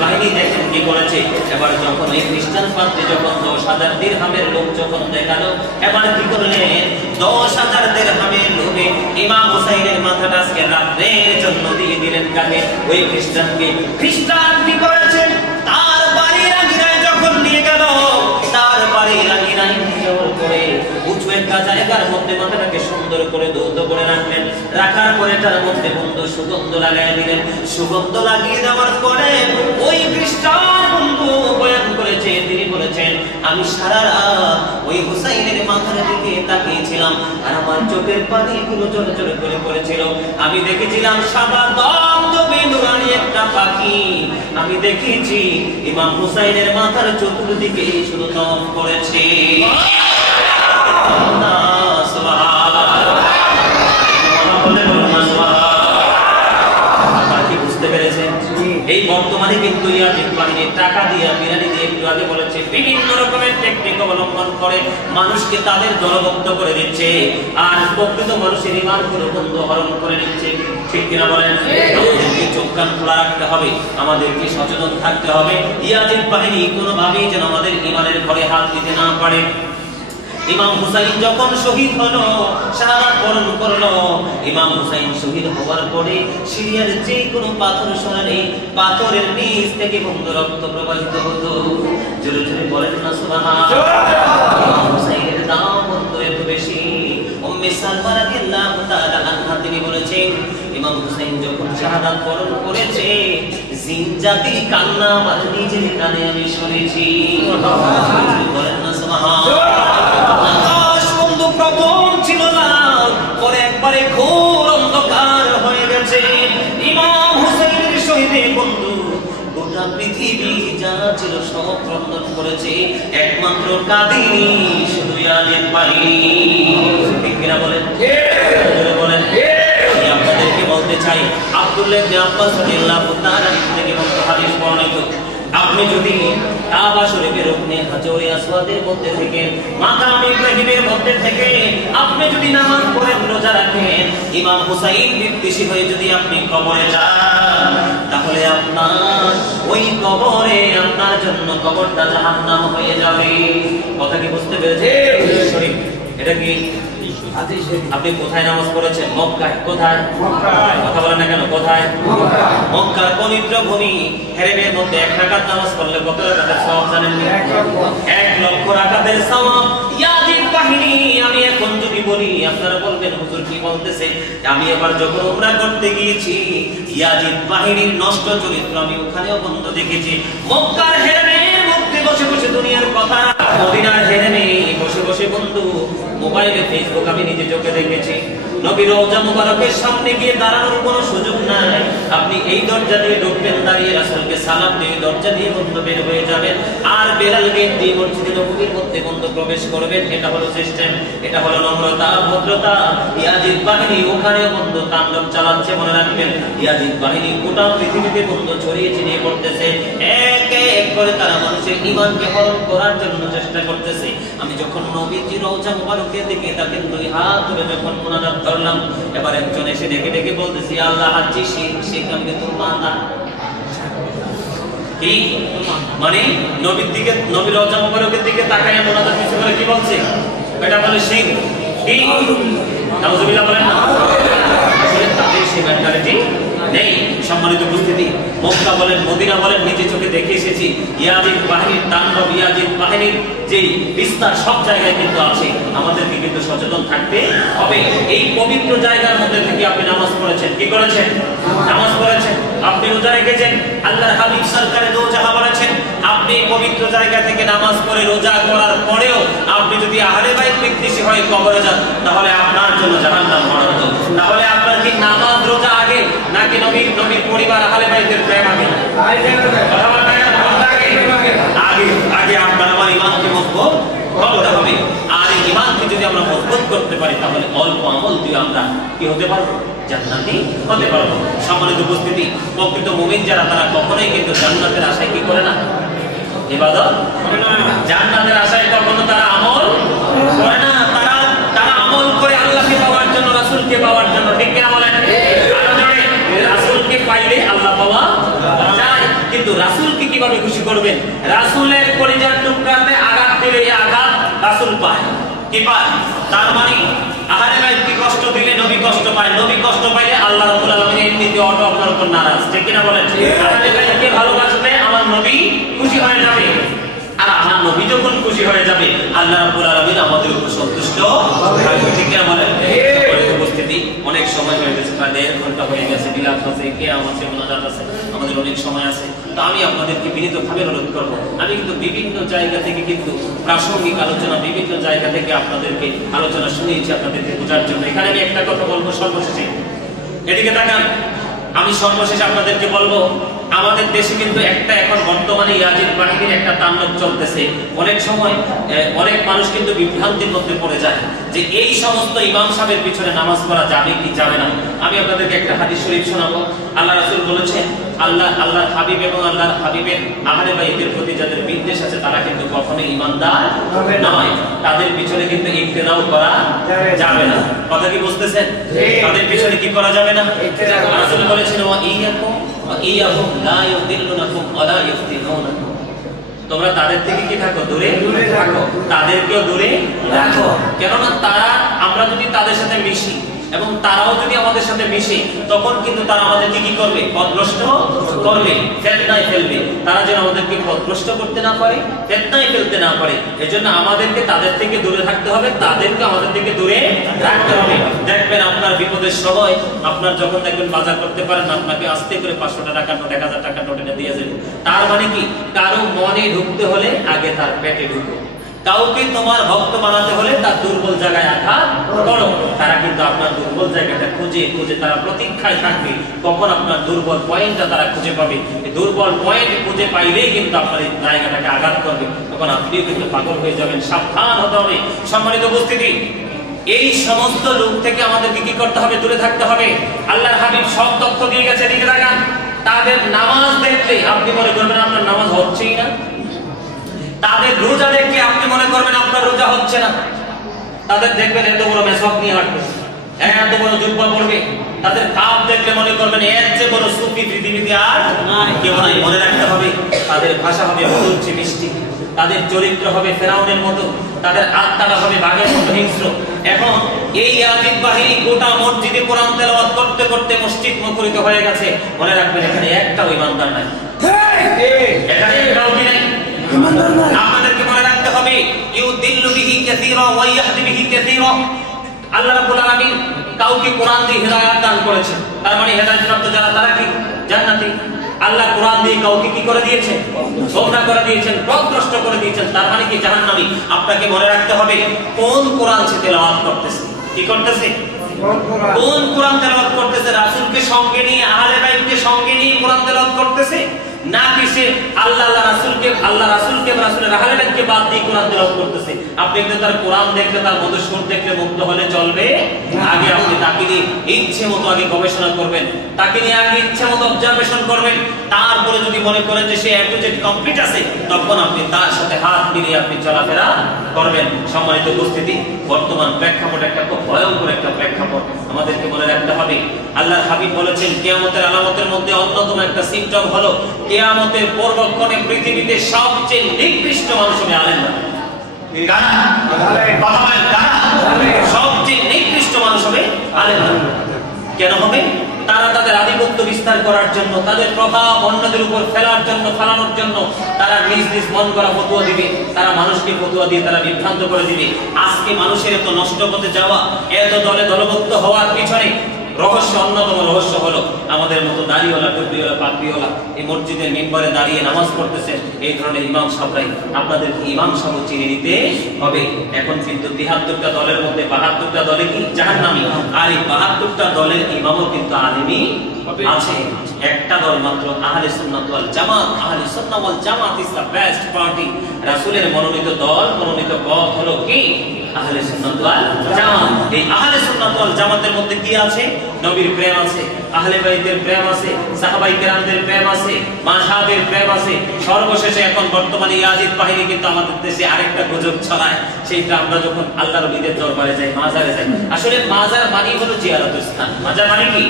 বাহিনী দেখেন কি করেছে। এবার যখন এই খ্রিস্টান পাদ্রী যখন 10,000 দিরহামের লোক যখন দেখালো, এবার কি করলেন? 10,000 দিরহামের লোভে ইমাম হুসাইনের মাথাটা আজকে রাতের জন্য দিয়ে দিলেন কাকে? ওই খ্রিস্টানকে। খ্রিস্টান কি করেছে? তার বাড়ির আঙিনায় যখন নিয়ে গেল, তার বাড়ির আঙিনায় নিয়ে যাওয়ার পরে উঁচু একটা জায়গার মধ্যে মাথাটাকে সুন্দর করে ধৌত করে রাখলেন। রাখার পরে তার মধ্যে বন্ধু সুগন্ধ লাগাই দিলেন। সুগন্ধ লাগিয়ে দেওয়ার পরে ওই খ্রিস্টান বন্ধু বয়ান করেছে, তিনি বলেছেন, আমি সারা রাত ওই হুসাইনের মাথার দিকে তাকিয়েছিলাম, আর আমার চোখের পানিগুলো জোরে জোরে করে পড়েছিল। আমি দেখেছিলাম সাদা দমদমে নুরানি একটা পাখি। আমি দেখেছি ইমাম হুসাইনের মাথার চতুর্দিকে শুধু দম করেছে। এই বর্তমানে কিন্তু ইয়াজিদ বাহিনী টাকা দিয়ে বিরানি দিয়ে একটু আগে বলেছে বিভিন্ন রকমের টেকনিক অবলম্বন করে মানুষকে তাদের দলবদ্ধ করে দিচ্ছে, আর প্রকৃত মানুষের ইমানগুলো বন্ধ হরণ করে নিচ্ছে, ঠিক কিনা বলেন? আমাদেরকে চোখ কান খোলা রাখতে হবে, আমাদেরকে সচেতন থাকতে হবে। ইয়াজিদ বাহিনী কোনোভাবেই যেন আমাদের ইমানের ঘরে হাত দিতে না পারে। ইমাম হুসাইন যখন শহীদ হলো, শাহাদাত বরণ করলো, ইমাম হুসাইন শহীদ হওয়ার পরে সিরিয়ার যে কোনো পাথর সরালে পাথরের নিচ থেকে বন্ধ রক্ত প্রবাহিত হতো। জোরে জোরে বলেন না সুবহানাল্লাহ। ইমাম হুসাইনের দাম বন্ধু এত বেশি। উম্মে সালমা রাদিয়াল্লাহু তাআলা আনহা তিনি বলেছেন, ইমাম হুসাইন যখন শাহাদাত বরণ করেছে, জিন জাতির কান্না আমার নিজের কানে আমি শুনেছি। বলেন না সুবহানাল্লাহ। আকাশ বন্ধু প্রথম ছিল না, পরে একবারে ঘোর অন্ধকার হয়ে গেছে। ইমাম হুসাইনের শহীদের বন্ধু গোটা পৃথিবী যা ছিল সব ক্রন্দন করেছে, একমাত্র কাঁদিনি শুধু ইয়াজিদ বাহিনী। ঠিক কিনা বলেন? বলেন। আমি আপনাদেরকে বলতে চাই, আব্দুল্লাহ ইবনে আব্বাস রাদিয়াল্লাহু তাআলা থেকে বর্ণিত হাদিস বর্ণিত, আপনি যদি কাবা শরীফের রুকনে হাজরে আসওয়াদের মধ্যে থেকে মাকাম ইব্রাহিমের মধ্যে থেকে আপনি যদি নামাজ পড়েন রোজা রাখেন ইমাম হুসাইন বিদ্বেষী হয়ে যদি আপনি কবরে যান তাহলে আপনার ওই কবরে আপনার জন্য কবরটা জাহান্নাম হয়ে যাবে কথা কি বুঝতে পেরেছেন শরীফ এটা কি আপনি কোথায় নামাজ পড়েছেন মক্কায় কোথায় কথা বলেন না কেন কোথায় মক্কার পবিত্র ভূমি হেরেমের মধ্যে 1 রাকাত নামাজ পড়লে কত রাকাতের সওয়াব জানেন 1 লক্ষ রাকাতের সওয়াব ইয়াজিদ বাহিনী আমি এখন যদি বলি আপনারা বলবেন হুজুর কি বলতেছে আমি এবার যখন উমরা করতে গিয়েছি ইয়াজিদ বাহিনীর নষ্ট চরিত্র আমি ওখানেও বন্ধ দেখেছি মক্কার হেরেমের মধ্যে বসে বসে দুনিয়ার কথা মদিনার হেরেমে বসে বসে বন্ধু মোবাইলে ফেসবুক আমি নিজে চোখে দেখেছি নবী রওজা মুবারকের সামনে গিয়ে দাঁড়ানোর কোনো সুযোগ নাই আপনি এই দরজা দিয়ে ঢুকবেন দাঁড়িয়ে রাসূলকে সালাম দিয়ে দরজা দিয়ে বন্ধ বের হয়ে যাবেন আর বেলাল গেট দিয়ে মসজিদে নববীর মধ্যে বন্ধ প্রবেশ করবেন এটা হলো সিস্টেম এটা হলো নম্রতা ভদ্রতা ইয়াজিদ বাহিনী ওখানে বন্ধ তাণ্ডব চালাচ্ছে মনে রাখবেন ইয়াজিদ বাহিনী গোটা পৃথিবীতে বন্ধ ছড়িয়ে ছিটিয়ে পড়তেছে এক এক করে তারা মানুষের ঈমানকে হরণ করার জন্য চেষ্টা করতেছে আমি যখন নবীজি রওজা মুবারকের দিকে তাকে দুই হাত ধরে যখন মুনাজাত করলাম এবার একজন এসে ডেকে ডেকে বলতেছি আল্লাহ হাজ্জি শেখ আমি তোর মাতা কি মানে নবীর দিকে নবী রওজা মুবারকের দিকে তাকায় মুনাজাত কিছু করে কি বলছে এটা বলে শেখ কি নাউজুবিল্লাহ বলেন না আসলে তাদের সেই মেন্টালিটি নেই সম্মানিত উপস্থিতি মক্কা বলেন মদিনা বলেন নিজে চোখে দেখে এসেছি ইয়াজিদ বাহিনীর তাণ্ডব ইয়াজিদ বাহিনীর যে বিস্তার সব জায়গায় কিন্তু আছে আমাদেরকে কিন্তু সচেতন থাকতে হবে এই পবিত্র জায়গার মধ্যে থেকে আপনি নামাজ পড়েছেন কি করেছেন নামাজ পড়েছেন আপনি রোজা রেখেছেন আল্লাহর হাবিব সরকারে দো জাহান বলেছেন আপনি পবিত্র জায়গা থেকে নামাজ পড়ে রোজা করার পরেও আপনি যদি আহলে বাইত বিদ্বেষী হয়ে কবরে যান তাহলে আপনার জন্য জাহান্নাম বরাদ্দ তাহলে আপনার কি নামাজ রোজা আগে নাকি নবীর পরিবার আহলে বাইতের প্রেম আগে কথা বলেন আগে আগে আপনার আমার ঈমানকে মজবুত করতে হবে আর এই ঈমানকে যদি আমরা মজবুত করতে পারি তাহলে অল্প আমল দিয়ে আমরা কি হতে পারবো জান্নাতি হতে পারবো সম্মানিত উপস্থিতি প্রকৃত মুমিন যারা তারা কখনোই কিন্তু জান্নাতের আশায় কি করে না ইবাদত করে না জান্নাতের আশায় কখনো তারা আমল করে না তারা আমল করে আল্লাহকে পাওয়ার জন্য রাসূলকে পাওয়ার জন্য ঠিক কি না বলেন রাসূলকে পাইলে আল্লাহ পাওয়া যায় কিন্তু রাসূলকে কিভাবে খুশি করবেন রাসূলের কলিজার টুকরাতে আঘাত দিলে এই আঘাত রাসূল পায় কি পায় তার মানে আহলে বাইতকে কষ্ট দিলে নবী কষ্ট পায় নবী কষ্ট পাইলে আল্লাহ রাব্বুল আলামিন এমনিতে অটো আপনার উপর নারাজ ঠিক কি না বলেন আহলে বাইতকে ভালোবাসলে আমার নবী খুশি হয়ে যাবে আর আমার নবী যখন খুশি হয়ে যাবে আল্লাহ রাব্বুল আলামিন আমাদের উপর সন্তুষ্ট হবে ঠিক কি না বলেন উপস্থিতি অনেক সময় হয়ে গেছে প্রায় 1.5 ঘন্টা হয়ে গেছে বিলাপ আছে কিয়াম আছে মুনাজাত আছে আমাদের অনেক সময় আছে তো আমি আপনাদেরকে বিনীতভাবে অনুরোধ করব আমি কিন্তু বিভিন্ন জায়গা থেকে কিন্তু প্রাসঙ্গিক আলোচনা বিভিন্ন জায়গা থেকে আপনাদেরকে আলোচনা শুনিয়েছি আপনাদেরকে বোঝার জন্য এখানে আমি একটা কথা বলবো সর্বশেষে এদিকে তাকান আমি সর্বশেষে আপনাদেরকে বলবো আমাদের দেশে কিন্তু একটা এখন বর্তমানে ইয়াজিদ বাহিনীর একটা তাণ্ডব চলতেছে অনেক সময় অনেক মানুষ কিন্তু বিভ্রান্তির মধ্যে পড়ে যায় যে এই সমস্ত ইমাম সাহেবের পিছনে নামাজ পড়া যাবে কি যাবে না আমি আপনাদেরকে একটা হাদিস শরীফ শোনাবো আল্লাহ রাসূল বলেছেন আল্লাহর হাবিব এবং আল্লাহর হাবিবের আহলে বাইতের প্রতি যাদের বিদ্বেষ আছে তারা কিন্তু কখনোই ঈমানদার নয় তাদের পিছনে কিন্তু ইক্তেদাও করা যাবে না কথা কি বুঝতেছেন তাদের পিছনে কি করা যাবে না রাসূল বলেছেন ওয়া ইয়াহুম লা ইউদিল্লুনাকুম ওয়া লা ইফতিনুনাকুম তোমরা তাদের থেকে কি থাকো দূরে থাকো তাদেরকেও দূরে রাখো কেননা তারা আমরা যদি তাদের সাথে মিশি এবং তারাও যদি আমাদের সাথে মিশে তখন কিন্তু তারা আমাদেরকে কি করবে পথভ্রষ্ট করবে ফিতনায় ফেলবে তারা যেন আমাদেরকে পথভ্রষ্ট করতে না পারে ফিতনায় ফেলতে না পারে এজন্য আমাদেরকে তাদের থেকে দূরে থাকতে হবে তাদেরকে আমাদের থেকে দূরে রাখতে হবে দেখবেন আপনার বিপদের সময় আপনার যখন দেখবেন বাজার করতে পারেন আপনাকে আস্তে করে 500 টাকা নোট 1000 টাকা নোট এটা দিয়ে যাবে তার মানে কি কারো মনে ঢুকতে হলে আগে তার পেটে ঢুকো কাউকে তোমার ভক্ত বানাতে হলে তার দুর্বল জায়গায় আঘাত করো তারা কিন্তু আপনার দুর্বল জায়গাটা খুঁজে খুঁজে তারা প্রতীক্ষায় থাকবে কখন আপনার দুর্বল পয়েন্টটা তারা খুঁজে পাবে এই দুর্বল পয়েন্ট খুঁজে পাইলেই কিন্তু আপনার এই জায়গাটাকে আঘাত করবে তখন আপনিও কিন্তু পাগল হয়ে যাবেন সাবধান হতে হবে সম্মানিত উপস্থিতি এই সমস্ত লোক থেকে আমাদেরকে কি করতে হবে দূরে থাকতে হবে আল্লাহর হাবিব সব তথ্য দিয়ে গেছে দিকে তাকান তাদের নামাজ দেখলে আপনি মনে করবেন আপনার নামাজ হচ্ছেই না, তাদের রোজা দেখলে আপনি মনে করবেন আপনার রোজা হচ্ছে না, তাদের দেখবেন এত বড় মেসওয়াক নিয়ে হাঁটবে, এত বড় জুব্বা পরবে, তাদের কাপ দেখলে মনে করবেন এর চেয়ে বড় সুফি পৃথিবীতে আর কেউ নাই। মনে রাখতে হবে তাদের ভাষা হবে মধুর চেয়ে মিষ্টি, তাদের চরিত্র হবে ফেরাউনের মতো, তাদের আত্মাটা হবে বাঘের মতো হিংস্র। এখন এই ইয়াজিদ বাহিনী গোটা মসজিদে কোরআন তেলাওয়াত করতে করতে মসজিদ মুখরিত হয়ে গেছে। মনে রাখবেন এখানে একটাও ইমানদার নাই, এখানে একটাও কি নাই? আপনাদেরকে মনে রাখতে হবে ইউদিল্লু বিহি কাসীরা ওয়া ইয়াহদি বিহি কাসীরা। আল্লাহ রাব্বুল আলামিন কাউকে কোরআন দিয়ে হেদায়েত দান করেছেন, তার মানে হেদায়েত প্রাপ্ত যারা তারা কি জান্নাতি। আল্লাহ কোরআন দিয়ে কাউকে কি করে দিয়েছেন? গোমরাহ করে দিয়েছেন, পথভ্রষ্ট করে দিয়েছেন, তার মানে কি জাহান্নামী। আপনাকে মনে রাখতে হবে কোন কোরআন সে তেলাওয়াত করতেছে, কি করতেছে, কোন কোরআন তেলাওয়াত করতেছে। রাসূলকে সঙ্গে নিয়ে, আহলে বাইতকে সঙ্গে নিয়ে কোরআন তেলাওয়াত করতেছে, নাকি সে আল্লাহ রাসূলকে রাসূলের আহলে বাইতকে বাদ দিয়ে কোরআন তেলাওয়াত করতেছে। আপনি কিন্তু তার কোরআন দেখলে, তার মধুর সুর দেখলে মুগ্ধ হলে চলবে? আগে আপনি তাকে নিয়ে ইচ্ছে মতো আগে গবেষণা করবেন, তাকে নিয়ে আগে ইচ্ছে মতো অবজারভেশন করবেন, তারপরে যদি মনে করেন যে সে এ টু জেড কমপ্লিট আছে, তখন আপনি তার সাথে হাত মিলিয়ে আপনি চলাফেরা করবেন। সম্মানিত উপস্থিতি, বর্তমান প্রেক্ষাপট একটা খুব ভয়ঙ্কর একটা প্রেক্ষাপট। আমাদেরকে মনে রাখতে হবে আল্লাহর হাবিব বলেছেন কিয়ামতের আলামতের মধ্যে অন্যতম একটা সিম্পটম হলো কিয়ামতের পূর্বক্ষণে পৃথিবীতে সবচেয়ে নিকৃষ্ট মানুষ হবে আলেমরা। সবচেয়ে নিকৃষ্ট মানুষ হবে আলেমরা। কেন হবে? তারা তাদের আধিপত্য বিস্তার করার জন্য, তাদের প্রভাব অন্যদের উপর ফেলার জন্য, ফেলানোর জন্য তারা নিজ নিজ মন করা ফতোয়া দিবে, তারা মানুষকে ফতোয়া দিয়ে তারা বিভ্রান্ত করে দিবে। আজকে মানুষের এত নষ্ট পথে যাওয়া, এত দলে দলবদ্ধ হওয়ার পিছনে রহস্য, অন্যতম রহস্য হলো আমাদের মতো দাড়িওয়ালা, টুপিওয়ালা, পাগড়িওয়ালা এই মসজিদের মিম্বরে দাঁড়িয়ে নামাজ পড়তেছেন এই ধরনের ইমাম সাহেবরাই। আপনাদের ইমাম সাহেব চিনে নিতে হবে। এখন কিন্তু ৭৩টা দলের মধ্যে ৭২টা দলে কি জাহান্নামী, আর এই ৭২টা দলের ইমামও কিন্তু আলিমী আছে। একটা দল মাত্র আহলে সুন্নাত ওয়াল জামাত। আহলে সুন্নাত ওয়াল জামাত ইজ দ্য বেস্ট পার্টি। রাসূলের মনোনীত দল, মনোনীত পথ হলো কি? আহলে সুন্নাত ওয়াল জামাত। এই আহলে সুন্নাত ওয়াল জামাতের মধ্যে কি আছে? নবীর প্রেম আছে, আহলে বাইতের প্রেম আছে, সাহাবায়ে কেরামদের প্রেম আছে, মাযহাবের প্রেম আছে। সর্বশেষে এখন বর্তমানে ইয়াজিদ বাহিনী কিন্তু আমাদের দেশে আরেকটা গুজব ছড়ায়, সেইটা আমরা যখন আল্লাহর নবীদের দরবারে যাই, মাজারে যাই। আসলে মাজার মানে হলো জিয়ারতের স্থান। মাজার মানে কি?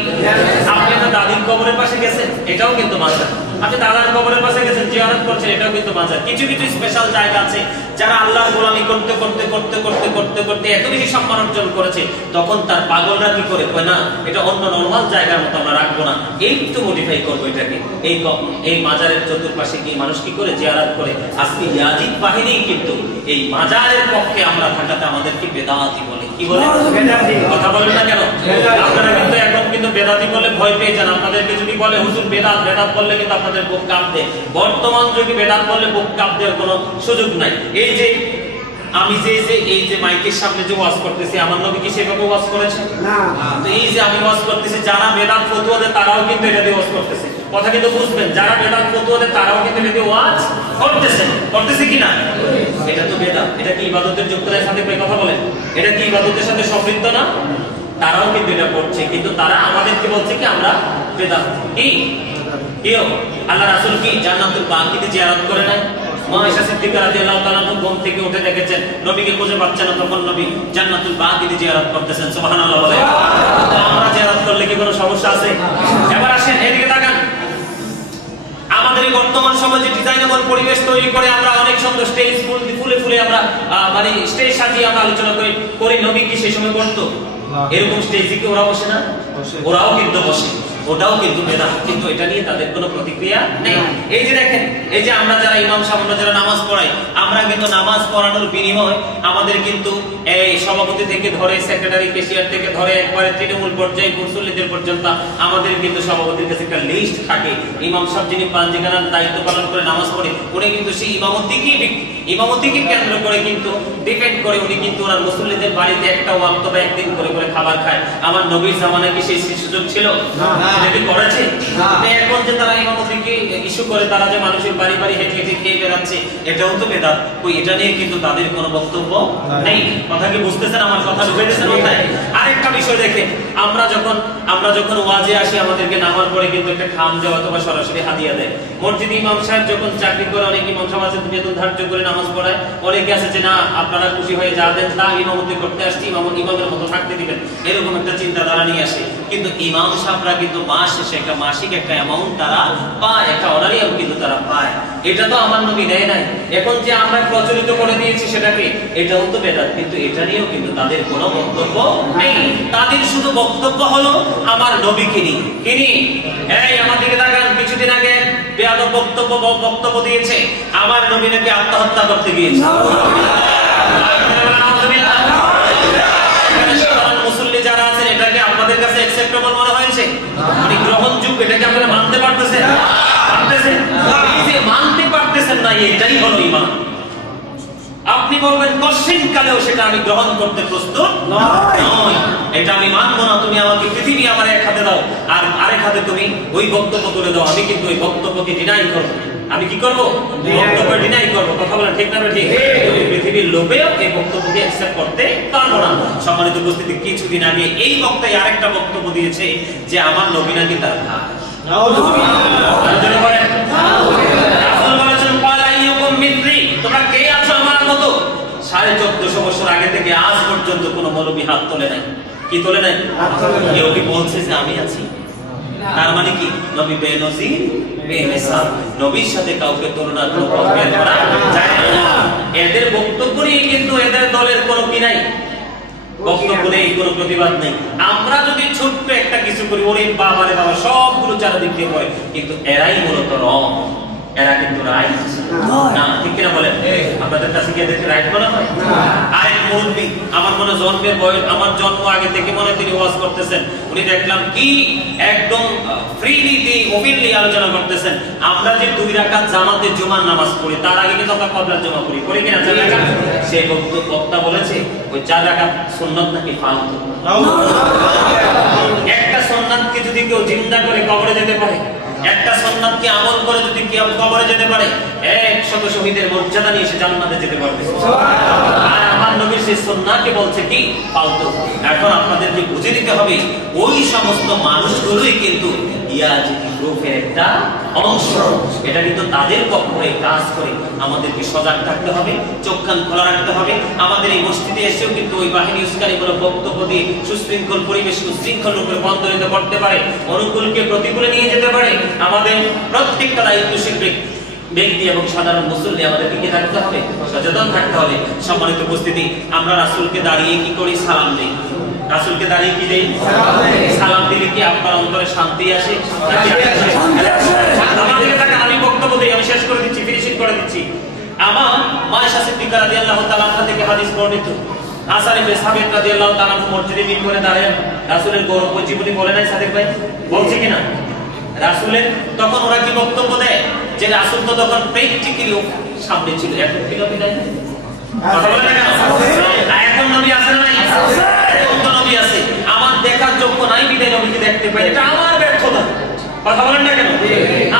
আপনি আপনার দাদির কবরের পাশে গেছেন, এটাও কিন্তু মাজার। আপনি দাদার কবরের পাশে গেছেন, জিয়ারত করছেন, এটাও কিন্তু মাজার। কিছু কিছু স্পেশাল জায়গা আছে যারা আল্লাহর গোলামি করতে করতে করতে করতে করতে করতে এত বেশি সম্মান অর্জন করেছে, তখন তার পাগলরা কি করে কয় না এটা অন্য নরমাল জায়গার মতো আমরা রাখবো না, একটু মডিফাই করবো এটাকে। এই মাজারের চতুর্পাশে গিয়ে মানুষ কি করে জিয়ারত করে। আজকে ইয়াজিদ বাহিনী কিন্তু এই মাজারের পক্ষে আমরা থাকাতে আমাদেরকে বেদাতি বলে। কি বলে? কথা বলবেন না কেন? আপনারা কিন্তু এখন কিন্তু বেদাতি বলে ভয় পেয়ে যান। আপনাদেরকে যদি বলে হুজুর বেদাত, বেদাত বললে কিন্তু আপনাদের বুক কাঁপবে। বর্তমান যুগে বেদাত বললে বুক কাঁপতে কোনো সুযোগ নাই। এই যে আমি এই যে মাইকের সামনে যে ওয়াজ করতেছি, আমার নবী কি সেভাবে ওয়াজ করেছে? না। তো এই যে আমি ওয়াজ করতেছি, যারা বেদাত ফতোয়া দেয় তারাও কিন্তু এটা দিয়ে ওয়াজ করতেছে। কথা কিন্তু বুঝবেন, যারা বেদাত ফতোয়া দেয় তারাও কিন্তু এটা দিয়ে ওয়াজ করতেছে কি না? এটা তো বেদাত। এটা কি ইবাদতের যোগ্যতার সাথে কথা বলেন? এটা কি ইবাদতের সাথে সম্পৃক্ত না? তারাও কিন্তু এটা করছে, কিন্তু তারা আমাদেরকে বলছে কি আমরা বেদাত। কি আল্লাহ রাসূল কি জান্নাতুল বাকিতে জিয়ারত করে নাই? মায়েশা সিদ্দিকা রাদিয়াল্লাহু তাআলা ঘুম থেকে উঠে দেখেছেন নবীকে খুঁজে পাচ্ছেন না, তখন নবী জান্নাতুল বাকিতে জিয়ারত করতেছেন। সুবহানাল্লাহ বলে। আমরা জিয়ারত করলে কি কোনো সমস্যা আছে? এবার আসেন এদিকে তাকান। আমাদের এই বর্তমান সমাজে ডিজাইনেবল পরিবেশ তৈরি করে আমরা অনেক সুন্দর স্টেজ ফুলে ফুলে আমরা মানে স্টেজ সাজিয়ে আমরা আলোচনা করি। নবী কি সেই সময় করতো এরকম স্টেজে? কি ওরা বসে না? ওরাও কিন্তু বসে, ওটাও কিন্তু বেদাত, কিন্তু এটা নিয়ে তাদের কোনো প্রতিক্রিয়া নেই। এই যে দেখেন, এই যে আমরা যারা ইমাম সাহেব, আমরা যারা নামাজ পড়াই, আমরা কিন্তু নামাজ পড়ানোর বিনিময় আমাদের কিন্তু এই সভাপতি থেকে ধরে সেক্রেটারি, ক্যাশিয়ার থেকে ধরে একবারে তৃণমূল পর্যায়ে মুসল্লিদের পর্যন্ত আমাদের কিন্তু সভাপতির কাছে একটা লিস্ট থাকে। ইমাম সাহেব যিনি পাঞ্জিখানার দায়িত্ব পালন করে নামাজ পড়ে, উনি কিন্তু সেই ইমামতিকে কেন্দ্র করে কিন্তু ডিপেন্ড করে উনি কিন্তু ওনার মুসল্লিদের বাড়িতে একটা ওয়াক্ত বা একদিন করে করে খাবার খায়। আমার নবীর জামানায় কি সেই সুযোগ ছিল? সেটা করেছে? এখন যে তারা ইমামতিকে ইস্যু করে, তারা যে মানুষের বাড়ি বাড়ি হেঁটে হেঁটে খেয়ে বেড়াচ্ছে, এটাও তো বেদাত। ওই এটা নিয়ে কিন্তু তাদের কোনো বক্তব্য নেই। কথা কি বুঝতেছেন? আমার কথা বুঝতেছেন? কোথায় আরেকটা বিষয় দেখেন, আমরা যখন ওয়াজে আসি, আমাদেরকে নামার পরে কিন্তু একটা খাম দেওয়া অথবা সরাসরি হাদিয়া দেয়। মসজিদে ইমাম সাহেব যখন চাকরি করে, অনেক ইমাম সাহেব আছে বেতন ধার্য করে নামাজ পড়ায়, অনেকে আছে যে না আপনারা খুশি হয়ে যা দেন তা ইমামতি করতে আসছি, ইমামের মতো থাকতে দিবেন, এরকম একটা চিন্তাধারা নিয়ে আসে। কিন্তু ইমাম সাহেবরা কিন্তু মাস শেষে একটা মাসিক একটা অ্যামাউন্ট তারা পায়, একটা অনারিয়াম কিন্তু তারা পায়। এটা তো আমার নবী দেয় নাই। এখন যে আমরা প্রচলিত করে দিয়েছি সেটাকে, এটাও তো বেদাত। কিন্তু এটা নিয়েও কিন্তু তাদের কোনো বক্তব্য নেই। তাদের শুধু বক্তব্য হলো আমার নবীকে নিয়ে। এই আমার দিকে তাকান, কিছুদিন আগে বেয়াদব বক্তব্য দিয়েছে, আমার নবী নাকি আত্মহত্যা করতে গিয়েছে। মুসল্লি যারা আছেন, এটাকে আপনাদের কাছে অ্যাকসেপ্টেবল মনে হয়েছে? মানে গ্রহণযোগ্য, এটাকে আপনারা মানতে পারতেছেন? মানতে পারতেছেন না, এটাই হলো ঈমান। আপনি বলবেন কশিন কালেও সেটা আমি গ্রহণ করতে প্রস্তুত নই, এটা আমি মানবো না। তুমি আমাকে পৃথিবী আমার এক হাতে দাও, আর আরেক হাতে তুমি ওই বক্তব্য তুলে দাও, আমি কিন্তু ওই বক্তব্যকে ডিনাই করবো। আমি কি করবো? বক্তব্য ডিনাই করবো। কথা বলেন ঠিক না ঠিক? পৃথিবীর লোভেও এই বক্তব্যকে অ্যাকসেপ্ট করতে পারবো না। সম্মানিত উপস্থিতি, কিছুদিন আগে এই বক্তায় আরেকটা বক্তব্য দিয়েছে যে আমার নবী নাকি তার ভাই। তোমরা কে আছো আমার মতো? 1450 বছর আগে থেকে আজ পর্যন্ত কোন মৌলবী হাত তোলে নাই। কি তোলে নাই? কেউ কি বলছে যে আমি আছি? তার মানে কি? নবী বেনজির বেমিসাল, নবীর সাথে কাউকে তুলনা করা যায় না। এদের বক্তব্য নিয়ে কিন্তু এদের দলের কোনো কি নাই, বক্তব্য নেই, কোনো প্রতিবাদ নেই। আমরা যদি ছোট্ট একটা কিছু করি, ওরে বাবা রে বাবা, সবগুলো চারিদিক দিয়ে পড়ে। কিন্তু এরাই মূলত রং, এরা কিন্তু রাইট না। ঠিক কিনা বলেন? আপনাদের কাছে কি এদেরকে রাইট মনে হয়? আরেক মুরব্বী, আমার মনে জন্মের বয়স, আমার জন্ম আগে থেকে মনে তিনি ওয়াজ করতেছেন, উনি দেখলাম কি একদম ফ্রিলি ওপেনলি আলোচনা করতেছেন। আমরা যে 2 রাকাত জামাতে জুমার নামাজ পড়ি, তার আগে কিন্তু আমরা কবলার জমা পড়ি, পড়ি কিনা 4 রাকাত? সেই বক্তা বলেছে ওই 4 রাকাত সুন্নাত নাকি ফালতু। একটা সুন্নাতকে যদি কেউ জিন্দা করে কবরে যেতে পারে, একটা সুন্নাতকে আমল করে যদি কেউ কবরে যেতে পারে, 100 শহীদের মর্যাদা নিয়ে সে জান্নাতে যেতে পারবে। আর আমার নবীর সেই সুন্নাহকে বলছে কি ফালতু। এখন আপনাদেরকে বুঝে নিতে হবে, ওই সমস্ত মানুষগুলোই কিন্তু ইয়াজিদি গ্রুপের একটা অংশ। এটা কিন্তু তাদের পক্ষে কাজ করে। আমাদেরকে সজাগ থাকতে হবে, চোখ কান খোলা রাখতে হবে। আমাদের এই মসজিদে এসেও কিন্তু ওই বাহিনী উস্কানি কোনো বক্তব্য দিয়ে সুশৃঙ্খল পরিবেশ উশৃঙ্খল রূপে রূপান্তরিত করতে পারে, অনুকূলকে প্রতিকূলে নিয়ে যেতে পারে। আমাদের প্রত্যেকটা দায়িত্বশীল ব্যক্তি এবং সাধারণ মুসল্লি আমাদেরকে কি থাকতে হবে? সচেতন থাকতে হবে। সম্মানিত উপস্থিতি, আমরা রাসূলকে দাঁড়িয়ে কি করি? সালাম দিই। রাসূলকে দাঁড়িয়ে কি দেই? সালাম দিলে কি আপনার অন্তরে শান্তি আসে? আমাদেরকে তাকে আমি বক্তব্য দেই, আমি শেষ করে দিচ্ছি, ফিনিশিং করে দিচ্ছি। আমার আয়েশা সিদ্দিকা রাদিয়াল্লাহু তাআলা আনহা থেকে হাদিস বর্ণিত, হাসান ইবনে সাবিত রাদিয়াল্লাহু তাআলা মসজিদে মিম্বরে দাঁড়িয়ে রাসূলের গৌরব জীবনী বলে নাই সাদিক ভাই? বলছে কিনা? রাসূলের তখন ওরা কি বক্তব্য দেয় যে রাসূল তো তখন প্র্যাকটিক্যালি সামনে ছিল, এখন কি নবী নাই? কথা বলে না কেন? এখন নবী আছেন নাই? এখন তো নবী আছে। আমার দেখার যোগ্য নাই বিদায় নবীকে দেখতে পাই, এটা আমার ব্যর্থতা। কথা বলেন না কেন?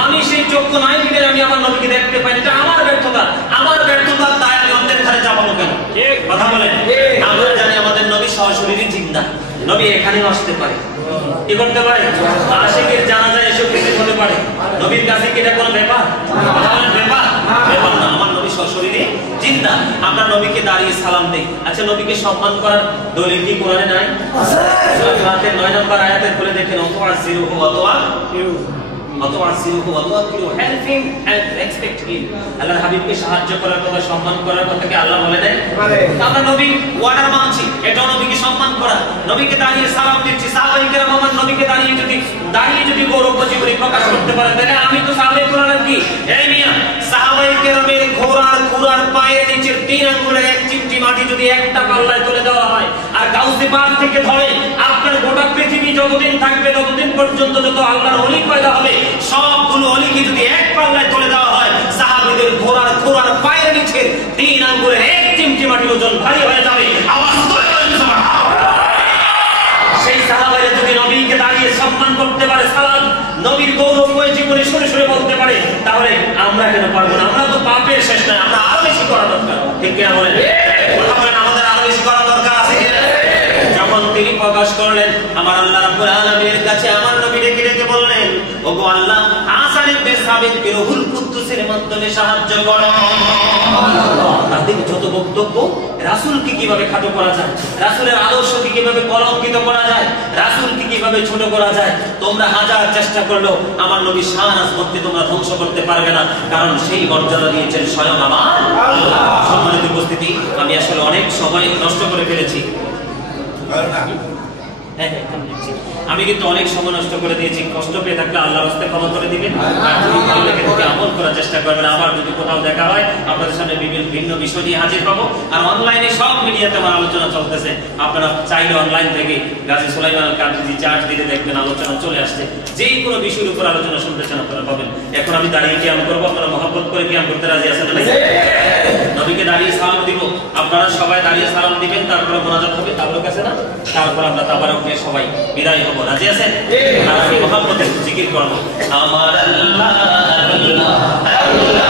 আমি সেই যোগ্য নাই বিদায় আমি আমার নবীকে দেখতে পাই, এটা আমার ব্যর্থতা। আমার ব্যর্থতার দায় আমি অন্যের ধারে চাপাবো কেন? কথা বলেন। আমরা জানি আমাদের নবী সশরীরী জিন্দা, নবী এখানেও আসতে পারে, কি করতে পারে? আশিকের জানাজায় এসে উপস্থিত হতে পারে। নবীর কাছে কি এটা কোনো ব্যাপার? ব্যাপার না। আমার নবী সশরীরে জিন্দা, আমরা নবীকে দাঁড়িয়ে সালাম দেই। আচ্ছা, নবীকে সম্মান করার দলিল কি কোরআনে নাই? সূরা ফাতিহার 9 নম্বর আয়াতে বলে দেখেন, অতআসিরুহু help him and respect him. আল্লাহর হাবিবকে সাহায্য করার কথা, সম্মান করার কথা কি আল্লাহ বলে নাই? আমরা নবী ওয়ার্ডার মানছি, এটাও নবীকে সম্মান করা। নবীকে দাঁড়িয়ে সালাম দিচ্ছি। সাহাবায়ে কেরাম আমার নবীকে দাঁড়িয়ে যদি গৌরব জীবনী প্রকাশ করতে পারেন, তাহলে আমি তো সাহাবায়ে কেরামের কি? এই মিয়া, সাহাবায়ে কেরামের ঘোড়ার পায়ের নিচের 3 আঙ্গুলের 1 চিমটি মাটি যদি একটা পাল্লায় তুলে দেওয়া হয়, আর গাউসে পাক থেকে ধরে আপনার গোটা পৃথিবী যতদিন থাকবে ততদিন পর্যন্ত যত আল্লাহর ওলি পয়দা হবে, সবগুলো ওলিকে যদি এক পাল্লায় তুলে দেওয়া হয়, সাহাবীদের ঘোড়ার পায়ের নিচে 3 আঙ্গুলের 1 চিমটি মাটি ওজন ভারী হয়ে যাবে। আওয়াজ করে বলেন সুবহানাল্লাহ। সেই সাহাবায়ে যদি নবীকে দাঁড়িয়ে সম্মান করতে পারে, সালাম শেষ নয়, আমরা আরো বেশি করা দরকার। ঠিক কিনা বলেন? কথা বলেন, আমাদের আরো বেশি করা দরকার আছে কিনা? যখন তিনি প্রকাশ করলেন, আমার আল্লাহ রাব্বুল আলামিনের কাছে আমার নবী ডেকে ডেকে বললেন, ওগো আল্লাহ, হাসান ইবনে সাবিতকে রূহুল কুদ্দুসের মাধ্যমে সাহায্য করো। তাদের যত বক্তব্য, রাসূলকে কিভাবে খাটো করা যায়, রাসূলের আদর্শকে কিভাবে কলঙ্কিত করা যায়, রাসূলকে কিভাবে ছোট করা যায়, তোমরা হাজার চেষ্টা করলেও আমার নবী শান আজমতকে তোমরা ধ্বংস করতে পারবে না, কারণ সেই মর্যাদা দিয়েছেন স্বয়ং আমার আল্লাহ। সম্মানিত উপস্থিতি, আমি আসলে অনেক সময় নষ্ট করে ফেলেছি। আমি কিন্তু অনেক সময় নষ্ট করে দিয়েছি। কষ্ট পেয়ে থাকলে আল্লাহর রাস্তায় ক্ষমা করে দিবেন, আর যদি ভালো লেগে থাকে আমল করার চেষ্টা করবেন। আবার যদি কোথাও দেখা হয়, আপনাদের সামনে ভিন্ন বিষয় নিয়ে হাজির পাবো। আর অনলাইনে সব মিডিয়াতে আমার আলোচনা চলতেছে, আপনারা চাইলে অনলাইন থেকে গাজী সুলাইমান আল কাদরি চার্জ দিলে দেখবেন আলোচনা চলে আসছে। যেই কোনো বিষয়ের উপর আলোচনা শুনতে চান আপনারা পাবেন। এখন আমি দাঁড়িয়ে কিয়াম করবো, আপনারা মহব্বত করে কিয়াম করতে রাজি আছেন না? নবীকে দাঁড়িয়ে সালাম দিব, আপনারা সবাই দাঁড়িয়ে সালাম দিবেন, তারপরে মোনাজাত হবে তাবরুক আছে না, তারপর আমরা তাবারুক নিয়ে সবাই বিদায় হব। রাজি আছেন? আর আমি মহব্বতে জিকির করবো, আমার আল্লাহ আল্লাহ আল্লাহ।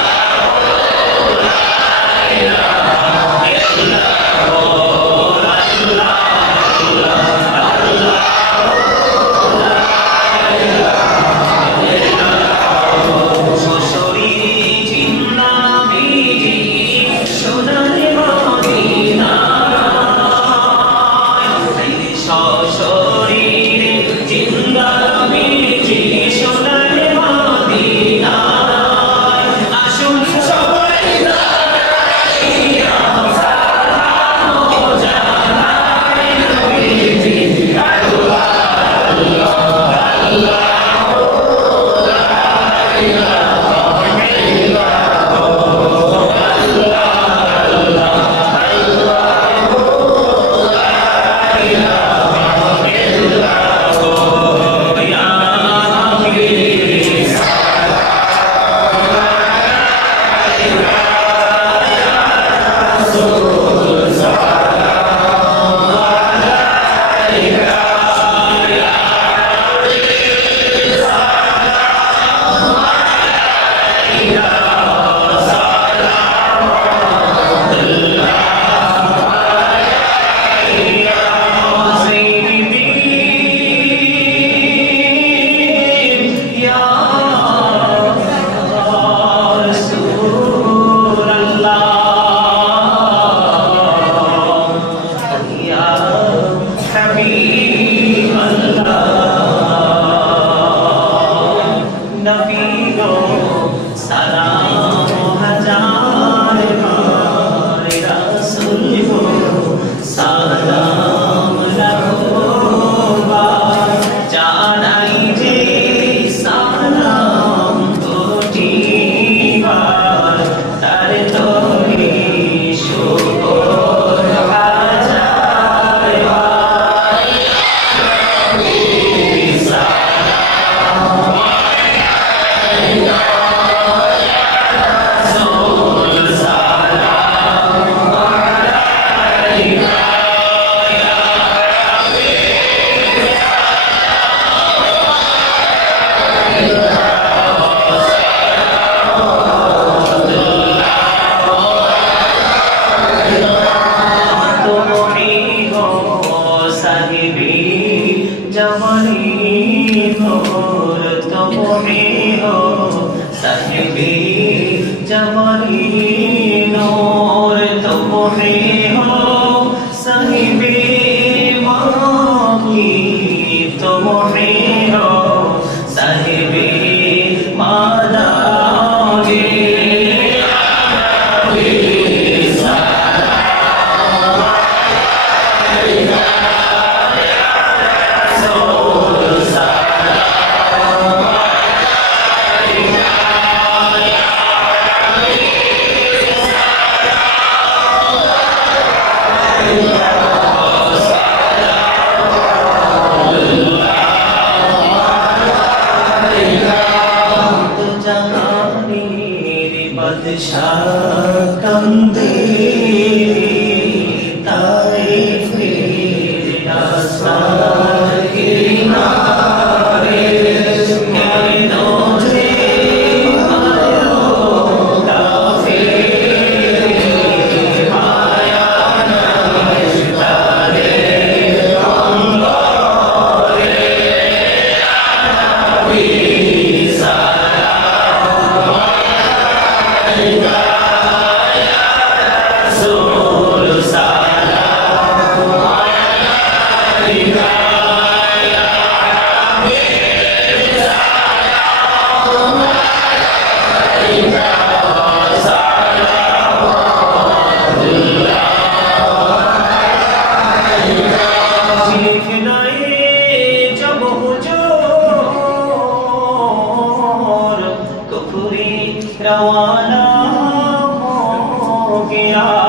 वाला हो गया।